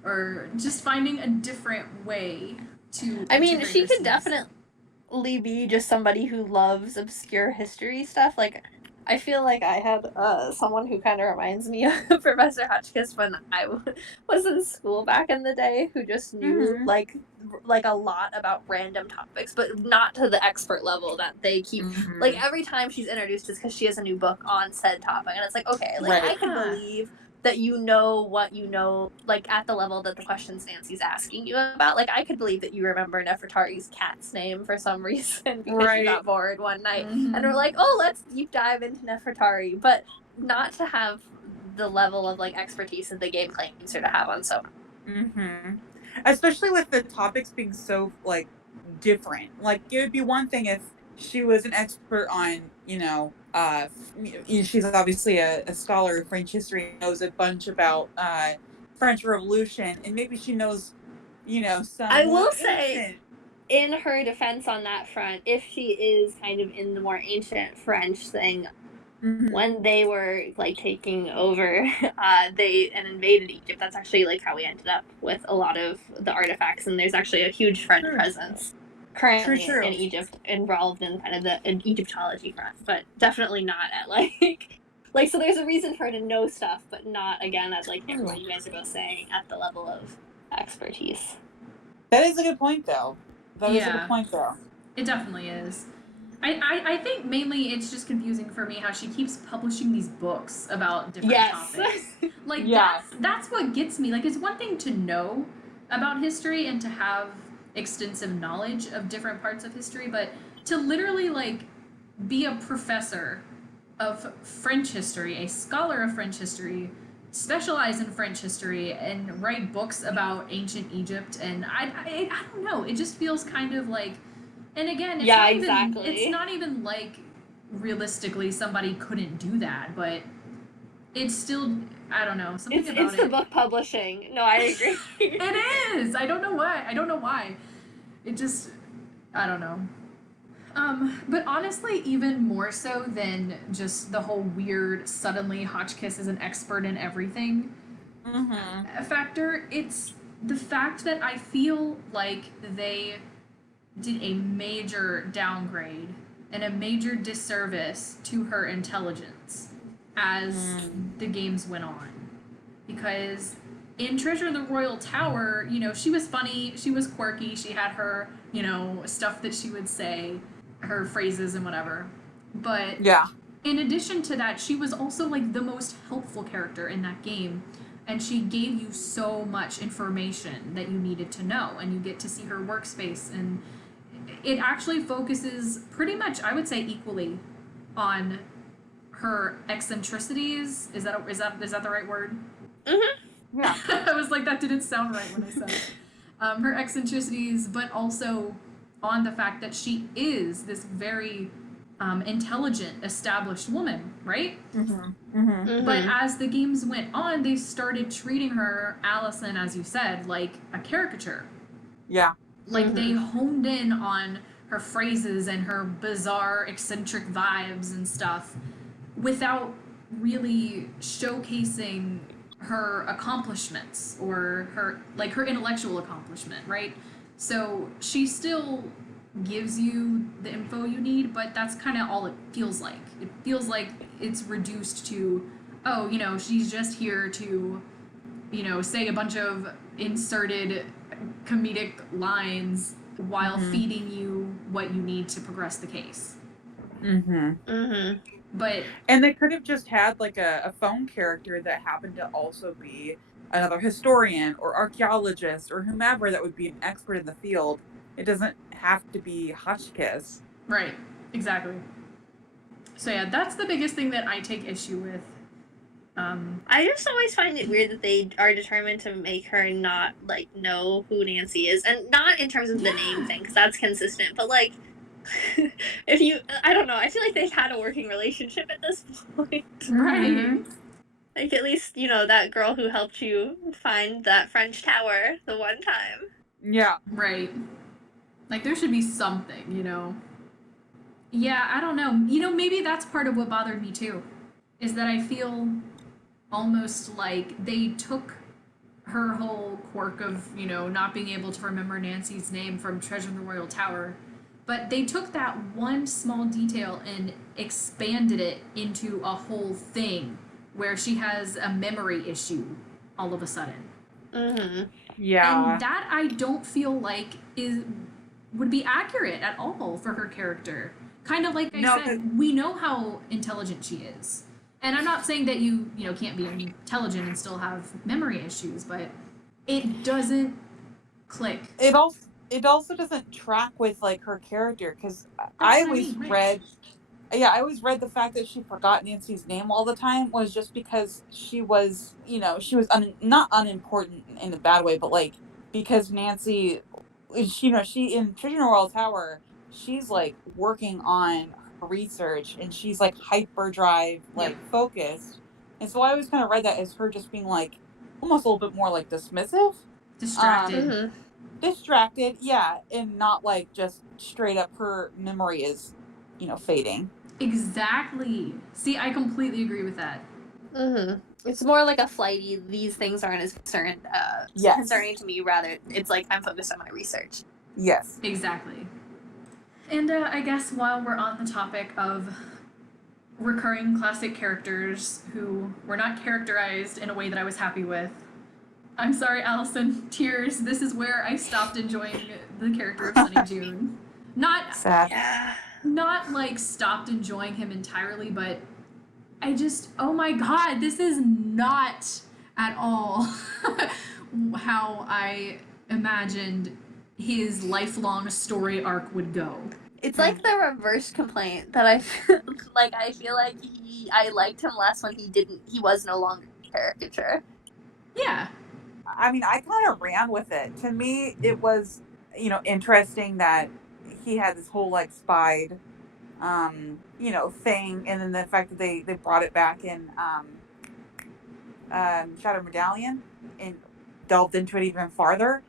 Or just finding a different way to... I mean, she could definitely be just somebody who loves obscure history stuff. Like, I feel like I had someone who kind of reminds me of Professor Hotchkiss when I was in school back in the day, who just knew like a lot about random topics, but not to the expert level that they keep. Like, every time she's introduced is because she has a new book on said topic, and it's like, okay, like I can believe that you know what you know, like at the level that the questions Nancy's asking you about. Like, I could believe that you remember Nefertari's cat's name for some reason because you got bored one night and we're like, oh, let's deep dive into Nefertari, but not to have the level of like expertise that the game claims her to have on so. Especially with the topics being so like different. Like, it would be one thing if she was an expert on, she's obviously a scholar of French history, knows a bunch about French Revolution, and maybe she knows, some. I will say, in her defense on that front, if she is kind of in the more ancient French thing, when they were like taking over, and invaded Egypt, that's actually like how we ended up with a lot of the artifacts, and there's actually a huge French presence currently True. in Egypt, involved in kind of the Egyptology front, but definitely not at like so there's a reason for her to know stuff, but not, again, as like what you guys are both saying, at the level of expertise. That is a good point, though. Yeah. It definitely is. I think mainly it's just confusing for me how she keeps publishing these books about different topics. Like, that's what gets me. Like, it's one thing to know about history and to have extensive knowledge of different parts of history, but to literally, like, be a professor of French history, a scholar of French history, specialize in French history, and write books about ancient Egypt, and I don't know, it just feels kind of like, and again, it's not even like realistically somebody couldn't do that, but it's still, I don't know, something about it's the book publishing. No, I agree. It is. I don't know why. It just, I don't know. But honestly, even more so than just the whole weird, suddenly Hotchkiss is an expert in everything factor, it's the fact that I feel like they did a major downgrade and a major disservice to her intelligence as the games went on. Because in Treasure in the Royal Tower, you know, she was funny, she was quirky, she had her, you know, stuff that she would say, her phrases and whatever. But in addition to that, she was also like the most helpful character in that game. And she gave you so much information that you needed to know. And you get to see her workspace. And it actually focuses pretty much, I would say, equally on her eccentricities. Is that the right word? Yeah. I was like, that didn't sound right when I said it. Her eccentricities, but also on the fact that she is this very intelligent, established woman, right? But as the games went on, they started treating her, Allison, as you said, like a caricature. Yeah. Like, they honed in on her phrases and her bizarre, eccentric vibes and stuff without really showcasing her accomplishments or her intellectual accomplishment, right? So she still gives you the info you need, but that's kind of all it feels like. It feels like it's reduced to, oh, you know, she's just here to, you know, say a bunch of inserted comedic lines while feeding you what you need to progress the case. But and they could have just had like a phone character that happened to also be another historian or archaeologist or whomever that would be an expert in the field. It doesn't have to be Hotchkiss. Right, exactly. So yeah, that's the biggest thing that I take issue with. I just always find it weird that they are determined to make her not like know who Nancy is, and not in terms of the name thing, because that's consistent, but like, if you, I don't know, I feel like they've had a working relationship at this point. Right. Like, at least, you know, that girl who helped you find that French tower the one time. Yeah. Right. Like, there should be something, you know? Yeah, I don't know. You know, maybe that's part of what bothered me too, is that I feel almost like they took her whole quirk of, you know, not being able to remember Nancy's name from Treasure in the Royal Tower, but they took that one small detail and expanded it into a whole thing where she has a memory issue all of a sudden. Yeah. And that I don't feel like would be accurate at all for her character. Kind of like I said, we know how intelligent she is. And I'm not saying that you know, can't be intelligent and still have memory issues, but it doesn't click. It also doesn't track with like her character, because I always read the fact that she forgot Nancy's name all the time was just because she was, you know, she was not unimportant in a bad way, but like because Nancy, you know, she in Treasure in the Royal Tower, she's like working on her research and she's like hyperdrive, like focused, and so I always kind of read that as her just being like almost a little bit more like dismissive, distracted, yeah, and not like just straight up her memory is, you know, fading. Exactly. See, I completely agree with that. It's more like a flighty, these things aren't as concerning to me, rather it's like I'm focused on my research. Yes. Exactly. And I guess while we're on the topic of recurring classic characters who were not characterized in a way that I was happy with, I'm sorry, Allison, tears. This is where I stopped enjoying the character of Sonny Joon. Not Sad. Yeah. not like stopped enjoying him entirely, but I just, oh my god, this is not at all how I imagined his lifelong story arc would go. It's like the reverse complaint that I feel like I liked him less when he was no longer a caricature. Yeah. I mean, I kind of ran with it. To me, it was, interesting that he had this whole like spied, thing, and then the fact that they brought it back in Shattered Medallion and delved into it even farther.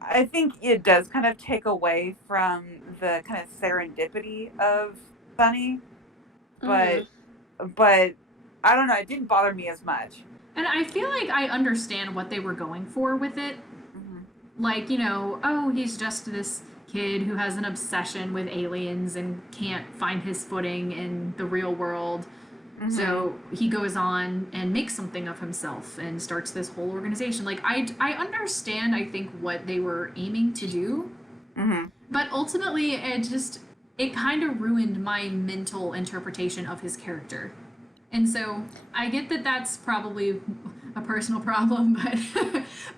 I think it does kind of take away from the kind of serendipity of Sunny, but I don't know, it didn't bother me as much. And I feel like I understand what they were going for with it. Mm-hmm. Like, oh, he's just this kid who has an obsession with aliens and can't find his footing in the real world. Mm-hmm. So he goes on and makes something of himself and starts this whole organization. Like, I understand, I think, what they were aiming to do. Mm-hmm. But ultimately, it kind of ruined my mental interpretation of his character. And so I get that that's probably a personal problem,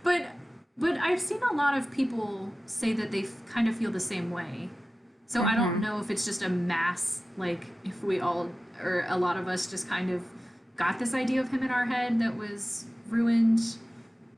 but I've seen a lot of people say that they kind of feel the same way. So I don't know if it's just a mass, like if we all, or a lot of us just kind of got this idea of him in our head that was ruined.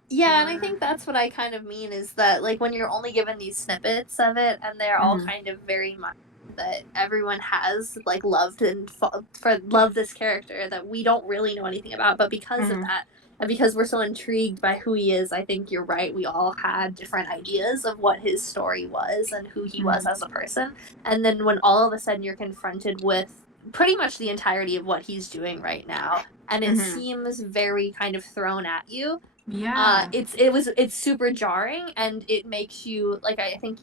Yeah, and I think that's what I kind of mean is that, like, when you're only given these snippets of it, and they're all kind of very much that everyone has, like, loved this character that we don't really know anything about, but because of that, and because we're so intrigued by who he is, I think you're right, we all had different ideas of what his story was and who he was as a person, and then when all of a sudden you're confronted with pretty much the entirety of what he's doing right now, and it seems very kind of thrown at you. Yeah. It's super jarring, and it makes you, like, I think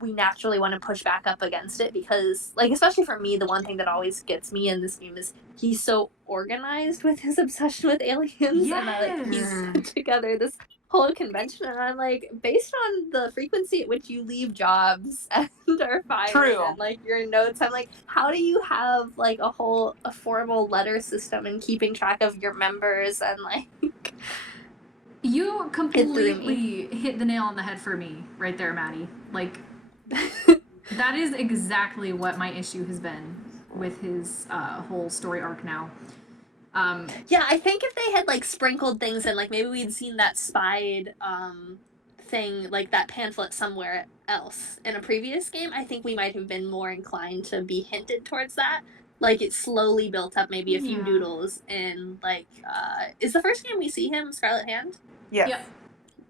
we naturally want to push back up against it because, like, especially for me, the one thing that always gets me in this game is he's so organized with his obsession with aliens, and like he's put together this whole convention, and I'm like, based on the frequency at which you leave jobs and are fired and like your notes, I'm like, how do you have like a formal letter system and keeping track of your members and like you completely hit the nail on the head for me right there, Maddie. Like, that is exactly what my issue has been with his whole story arc now. Yeah, I think if they had like sprinkled things in, like maybe we'd seen that spied thing, like that pamphlet somewhere else in a previous game, I think we might have been more inclined to be hinted towards that. Like, it slowly built up maybe a few doodles in, like, is the first game we see him Scarlet Hand? Yeah. Yep.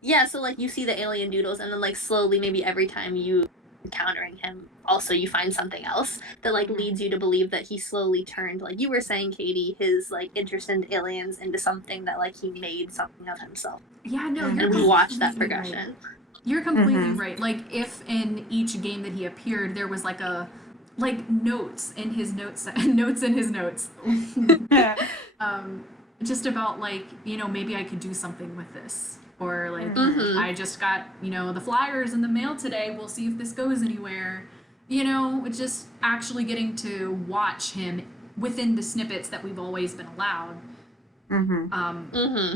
Yeah, so, like, you see the alien doodles, and then, like, slowly, maybe every time you encountering him, also you find something else that, like, leads you to believe that he slowly turned, like you were saying, Katie, his, like, interest in aliens into something that, like, he made something of himself. Yeah, no, and we watched that progression. Right. You're completely right. Like, if in each game that he appeared, there was, like, notes in his notes, notes in his notes. Just about, like, maybe I could do something with this. Or, like, I just got, the flyers in the mail today. We'll see if this goes anywhere. Just actually getting to watch him within the snippets that we've always been allowed.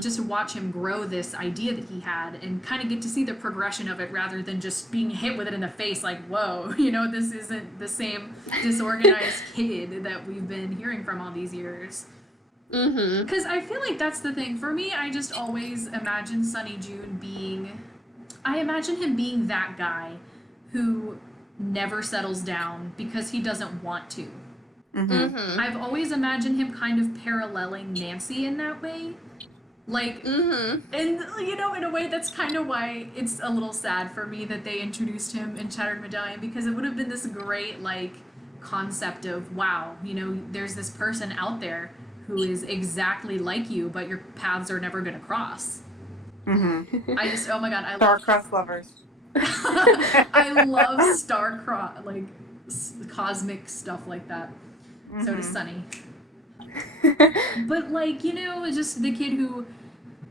Just to watch him grow this idea that he had and kind of get to see the progression of it rather than just being hit with it in the face like, whoa, this isn't the same disorganized kid that we've been hearing from all these years. Because I feel like that's the thing. For me, I just always imagine Sonny Joon I imagine him being that guy who never settles down because he doesn't want to. I've always imagined him kind of paralleling Nancy in that way. Like, and, in a way that's kind of why it's a little sad for me that they introduced him in Shattered Medallion, because it would have been this great, like, concept of, wow, there's this person out there who is exactly like you, but your paths are never going to cross. I just, oh my god, I love... Star-crossed lovers. I love star-crossed, like, cosmic stuff like that. Mm-hmm. So does Sonny. But like, you know, just the kid who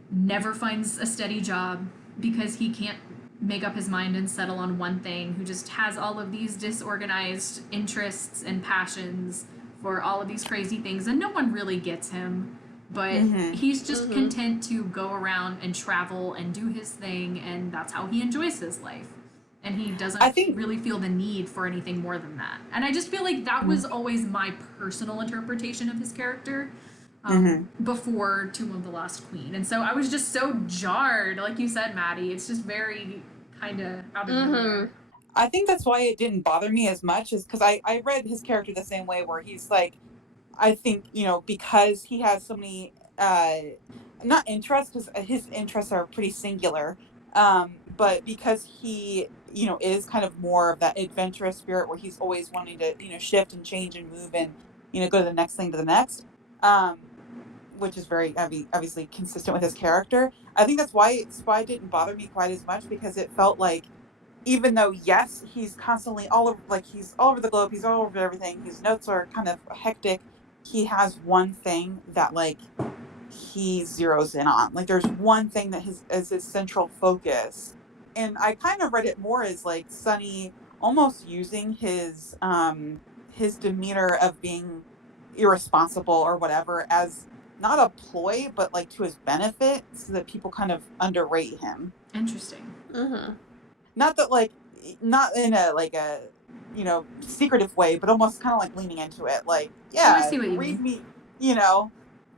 never finds a steady job because he can't make up his mind and settle on one thing, who just has all of these disorganized interests and passions for all of these crazy things, and no one really gets him. But he's just content to go around and travel and do his thing, and that's how he enjoys his life. And he doesn't really feel the need for anything more than that. And I just feel like that was always my personal interpretation of his character before Tomb of the Lost Queen. And so I was just so jarred, like you said, Maddie. It's just very kind of out of nowhere. I think that's why it didn't bother me as much, is because I read his character the same way, where he's like, I think, you know, because he has so many, not interests, because his interests are pretty singular, but because he, you know, is kind of more of that adventurous spirit where he's always wanting to, you know, shift and change and move and, you know, go to the next thing to the next, which is very obviously consistent with his character. I think that's why it didn't bother me quite as much, because it felt like, even though, yes, he's constantly all over, like, he's all over the globe, he's all over everything, his notes are kind of hectic, he has one thing that, like, he zeroes in on. Like, there's one thing that is his central focus. And I kind of read it more as, like, Sonny almost using his demeanor of being irresponsible or whatever as not a ploy, but, like, to his benefit, so that people kind of underrate him. Interesting. Not that, like, not in a, like, a, you know, secretive way, but almost kind of like leaning into it. Like, yeah, I see what you read mean. me, you know.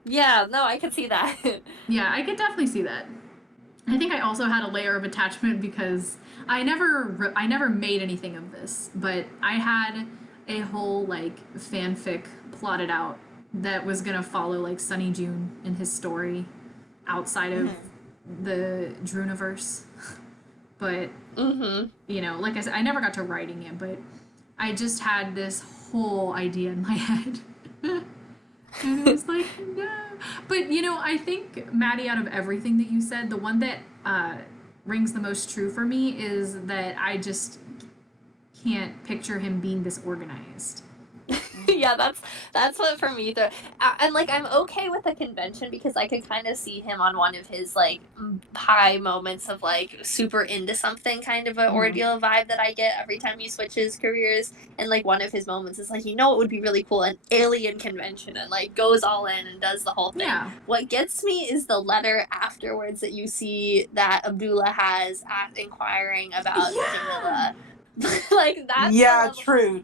Yeah, no, I could see that. Yeah, I could definitely see that. I think I also had a layer of attachment because I never made anything of this, but I had a whole, like, fanfic plotted out that was gonna follow, like, Sonny Joon and his story outside of the Drooniverse. But, you know, like I said, I never got to writing it, but I just had this whole idea in my head. And it was like, no. But, you know, I think, Maddie, out of everything that you said, the one that rings the most true for me is that I just can't picture him being disorganized. Yeah, that's what for me. And like, I'm okay with the convention because I could kind of see him on one of his like high moments of like super into something, kind of an ordeal vibe that I get every time he switches careers. And like one of his moments is like, you know, it would be really cool, an alien convention, and like goes all in and does the whole thing. Yeah. What gets me is the letter afterwards that you see that Abdullah has inquiring about Jamila. Like that's true.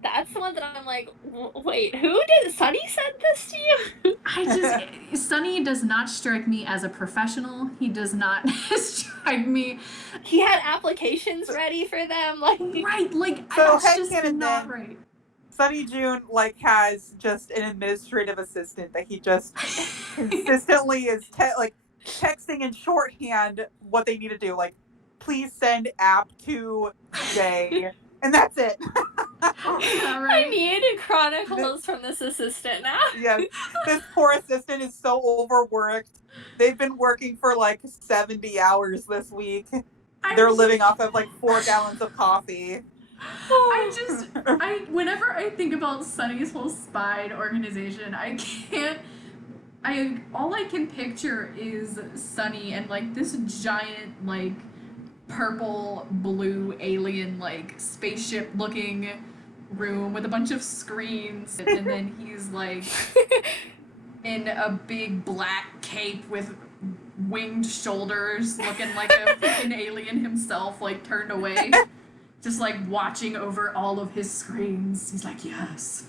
That's the one that I'm like, wait, who did Sonny send this to you? Sonny does not strike me as a professional. He does not strike me. He had applications ready for them, like right, like so that's just not right. Sonny Joon like has just an administrative assistant that he just consistently is texting in shorthand what they need to do, like, please send app to Jay, and that's it. Right. I need chronicles from this assistant now. Yes, this poor assistant is so overworked. They've been working for like 70 hours this week. They're living off of like 4 gallons of coffee. Whenever I think about Sonny's whole spy organization, all I can picture is Sonny and like this giant like purple blue alien like spaceship looking room with a bunch of screens, and then he's like in a big black cape with winged shoulders, looking like a freaking alien himself, like turned away, just like watching over all of his screens. He's like, yes.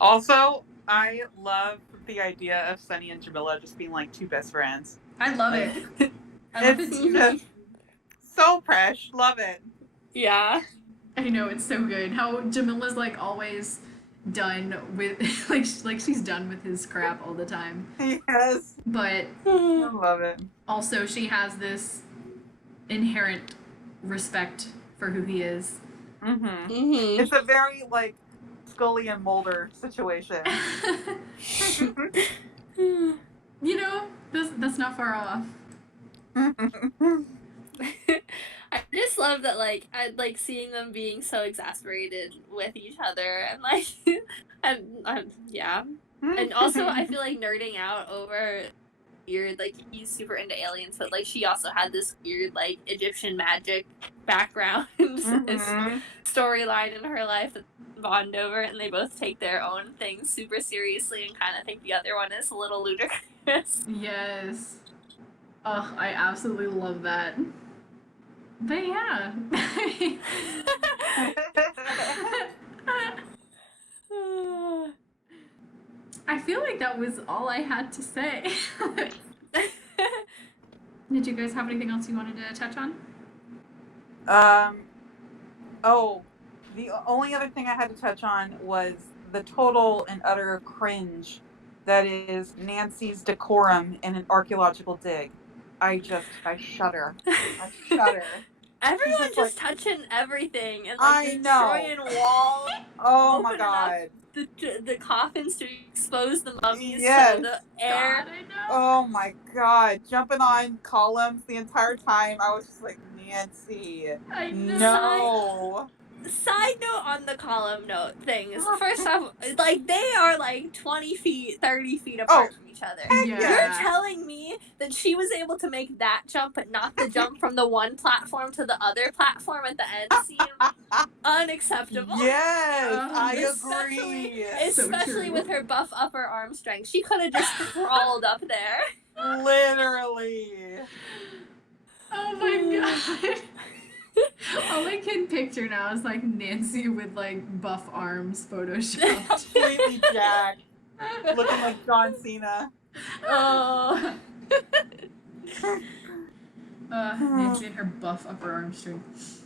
Also, I love the idea of Sonny and Jamila just being like 2 best friends. I love it. I love it too. Just so fresh. Love it. Yeah. I know, it's so good. How Jamila's like always done with like she's done with his crap all the time. Yes. But I love it. Also, she has this inherent respect for who he is. It's a very like Scully and Mulder situation. You know, that's not far off. just love that, like, I like seeing them being so exasperated with each other, and like, and yeah, and also I feel like nerding out over weird, like he's super into aliens, but like she also had this weird like Egyptian magic background storyline in her life that they bond over, and they both take their own things super seriously and kind of think the other one is a little ludicrous. Yes. Oh, I absolutely love that. But yeah. I feel like that was all I had to say. Did you guys have anything else you wanted to touch on? Oh, the only other thing I had to touch on was the total and utter cringe that is Nancy's decorum in an archaeological dig. I shudder. I shudder. Everyone just touching everything and I like destroying walls. Oh my god. The coffins to expose the mummies Yes. to the air. God, I know. Oh my god. Jumping on columns the entire time. I was just like, Nancy. I know. No. Side note on the column note things. First off, like they are like 20 feet, 30 feet apart from each other. Yeah. You're telling me that she was able to make that jump, but not the jump from the one platform to the other platform at the end scene? Unacceptable. Yes, I agree. Especially with her buff upper arm strength. She could have just crawled up there. Literally. Oh my god. All I can picture now is like Nancy with like buff arms photoshopped. Completely jacked. Looking like John Cena. Oh. Nancy and her buff upper arm strength.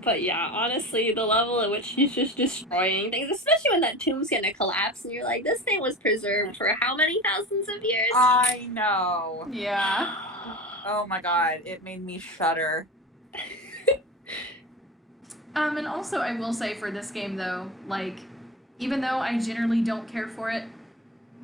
But yeah, honestly, the level at which she's just destroying things, especially when that tomb's gonna collapse, and you're like, this thing was preserved for how many thousands of years? I know. Yeah. Oh my god, it made me shudder. And also I will say for this game though, like, even though I generally don't care for it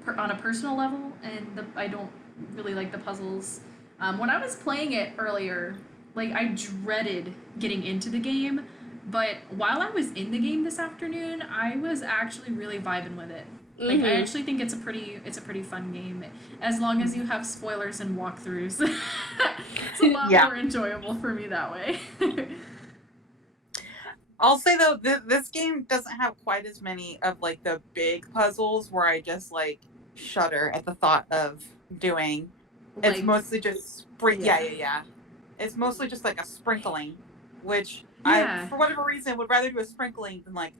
on a personal level, and I don't really like the puzzles, when I was playing it earlier, like, I dreaded getting into the game, but while I was in the game this afternoon, I was actually really vibing with it. Like, I actually think it's a pretty fun game, as long as you have spoilers and walkthroughs. It's a lot more enjoyable for me that way. I'll say though, this game doesn't have quite as many of like the big puzzles where I just like shudder at the thought of doing. It's Like, mostly just yeah. It's mostly just like a sprinkling, which I, for whatever reason, would rather do a sprinkling than like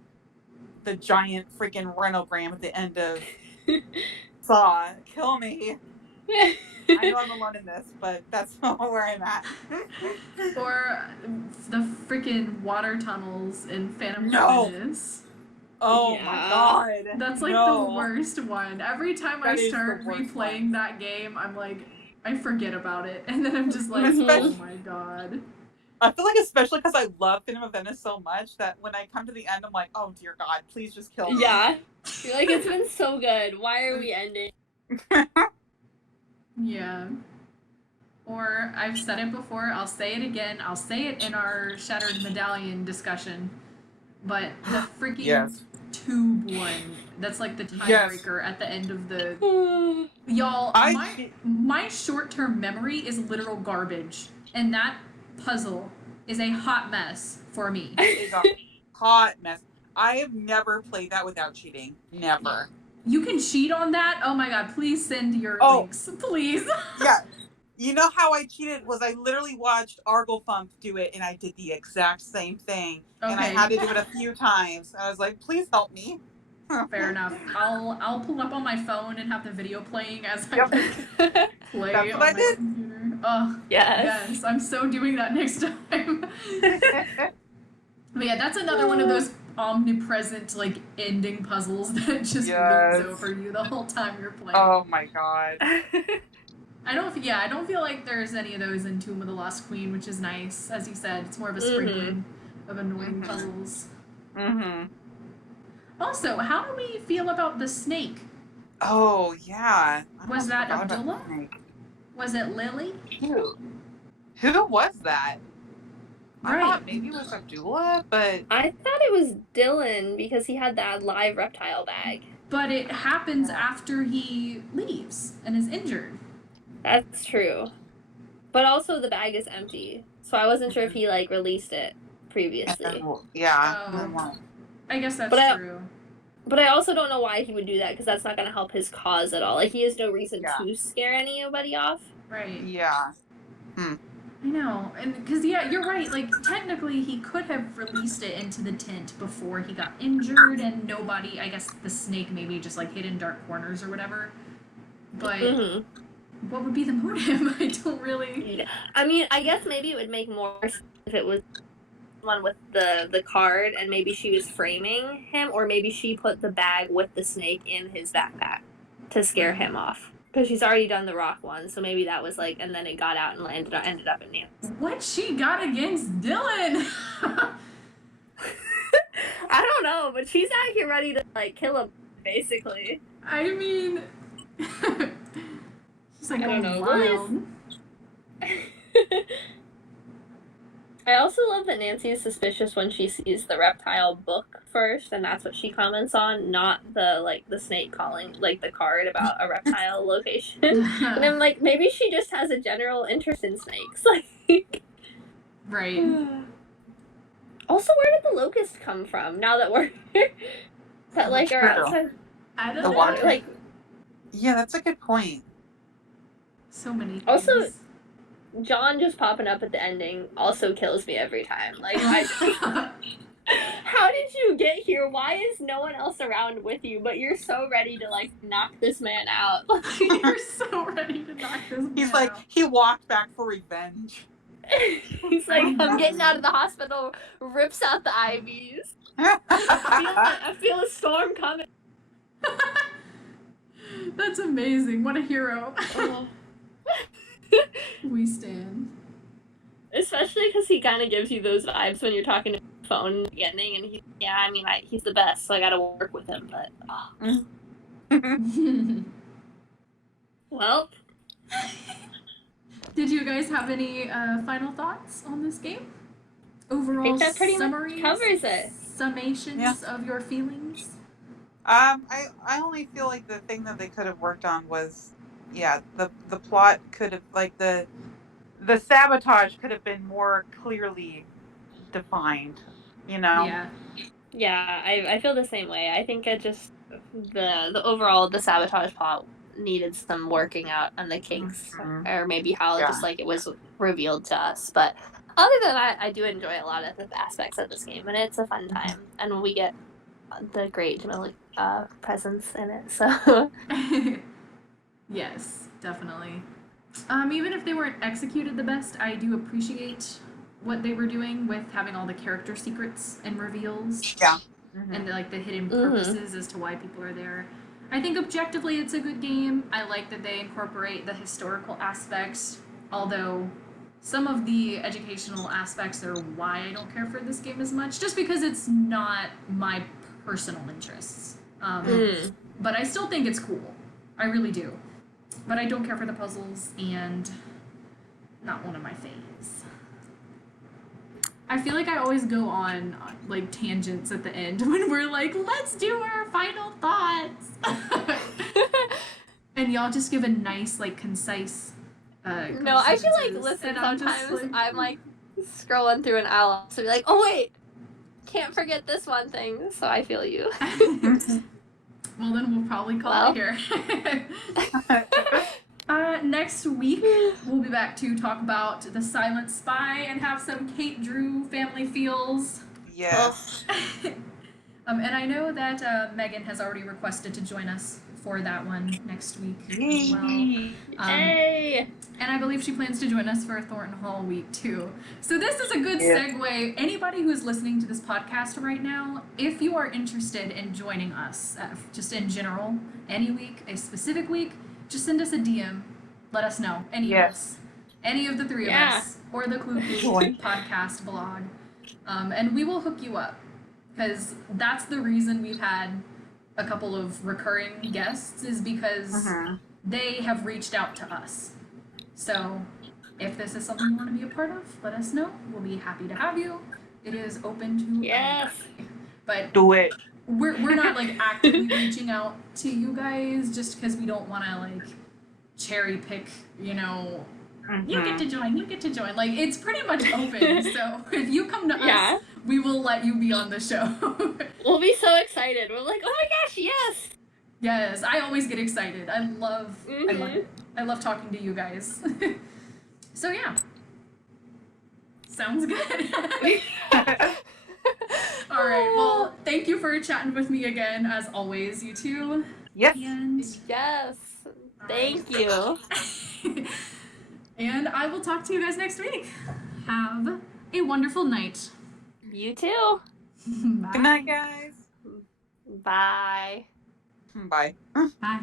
the giant freaking renogram at the end of Saw. Kill me. I know I'm alone in this, but that's not where I'm at. or the freaking water tunnels in Phantom Menace. Oh my god. That's like the worst one. Every time I start replaying that game, I'm like, I forget about it, and then I'm just like, oh my god. I feel like especially because I love Phantom of Venice so much that when I come to the end, I'm like, oh dear god, please just kill me. Yeah. You're like, it's been so good. Why are we ending? Yeah. Or, I've said it before, I'll say it again, I'll say it in our Shattered Medallion discussion, but the freaking tube one, that's like the tiebreaker at the end of the... Y'all, my short-term memory is literal garbage, and that puzzle is a hot mess for me. It is a hot mess. I have never played that without cheating. Never. You can cheat on that? Oh my god, please send your links. Please. Yeah. You know how I cheated was I literally watched Arglefump do it, and I did the exact same thing. Okay. And I had to do it a few times. I was like, please help me. Fair enough. I'll pull up on my phone and have the video playing as I play That's on what I my did. computer. Oh, yes. I'm so doing that next time. But yeah, that's another one of those omnipresent, like, ending puzzles that just looms over you the whole time you're playing. Oh my god. I don't feel like there's any of those in Tomb of the Lost Queen, which is nice. As you said, it's more of a sprinkling of annoying puzzles. Also, how do we feel about the snake? Oh, yeah. Was that Abdullah? Was it Lily? Who was that? Right. I thought maybe it was Abdullah, but I thought it was Dylan because he had that live reptile bag. But it happens after he leaves and is injured. That's true. But also the bag is empty. So I wasn't sure if he like released it previously. I guess that's true. But I also don't know why he would do that because that's not going to help his cause at all. Like he has no reason to scare anybody off. Right. Yeah. I know, and because you're right. Like technically, he could have released it into the tent before he got injured, and nobody. I guess the snake maybe just like hid in dark corners or whatever. But what would be the motive? I don't really. Yeah. I mean, I guess maybe it would make more sense if it was one with the card, and maybe she was framing him, or maybe she put the bag with the snake in his backpack to scare him off. Because she's already done the rock one, so maybe that was like, and then it got out and ended up in Nancy. What she got against Dylan? I don't know, but she's out here ready to like kill him, basically. I mean, she's like, I don't know. Wild. I also love that Nancy is suspicious when she sees the reptile book first, and that's what she comments on, not the snake calling, like the card about a reptile location. And I'm like, maybe she just has a general interest in snakes. Like, right. Also, where did the locust come from? Now that we're that like are outside. I don't know. Like, yeah, that's a good point. So many things. Also, John just popping up at the ending also kills me every time. Like, how did you get here? Why is no one else around with you? But you're so ready to like knock this man out. You're so ready to knock this man out. He's like, he walked back for revenge. He's like, I'm getting out of the hospital, rips out the IVs. I feel a storm coming. That's amazing. What a hero. We stand. Especially because he kind of gives you those vibes when you're talking to the phone in the beginning, and he's the best, so I gotta work with him, but... Well... Did you guys have any final thoughts on this game? Overall, I think that pretty summaries, much covers it. Summations of your feelings? I only feel like the thing that they could have worked on was, the plot could have, like, the sabotage could have been more clearly defined, you know? Yeah, I feel the same way. I think it just, the overall, the sabotage plot needed some working out on the kinks, or maybe how just, like, it was revealed to us, but other than that, I do enjoy a lot of the aspects of this game, and it's a fun time, and we get the great Jamila presence in it, so... Yes, definitely. Even if they weren't executed the best, I do appreciate what they were doing with having all the character secrets and reveals. Yeah. And the hidden purposes as to why people are there. I think objectively it's a good game. I like that they incorporate the historical aspects, although some of the educational aspects are why I don't care for this game as much, just because it's not my personal interests. But I still think it's cool. I really do. But I don't care for the puzzles, and not one of my faves. I feel like I always go on, like, tangents at the end when we're like, let's do our final thoughts! And y'all just give a nice, like, concise, No, I feel like, listen, sometimes I'm, like, scrolling through and I'll also be like, oh, wait! Can't forget this one thing, so I feel you. Well, then we'll probably call it here. Next week, we'll be back to talk about The Silent Spy and have some Kate Drew family feels. Yes. And I know that Megan has already requested to join us for that one next week as well. Hey! And I believe she plans to join us for Thornton Hall week too. So this is a good segue. Anybody who's listening to this podcast right now, if you are interested in joining us, just in general, any week, a specific week, just send us a DM. Let us know. Any of us. Any of the three of us. Or the Clue podcast blog. And we will hook you up. Because that's the reason we've had a couple of recurring guests, is because they have reached out to us. So if this is something you want to be a part of, let us know. We'll be happy to have you. It is open to Yes. everybody. But Do it. we're not like actively reaching out to you guys just because we don't want to like cherry pick, you know, you get to join, you get to join. Like, it's pretty much open. So if you come to us, we will let you be on the show. We'll be so excited. We're like, oh my gosh, yes. Yes, I always get excited. I love Mm-hmm. it. I love talking to you guys. So yeah. Sounds good. All right. Well, thank you for chatting with me again, as always, you two. Yes. And Yes. Thank you. and I will talk to you guys next week. Have a wonderful night. You too. Bye. Good night, guys. Bye. Bye. Bye.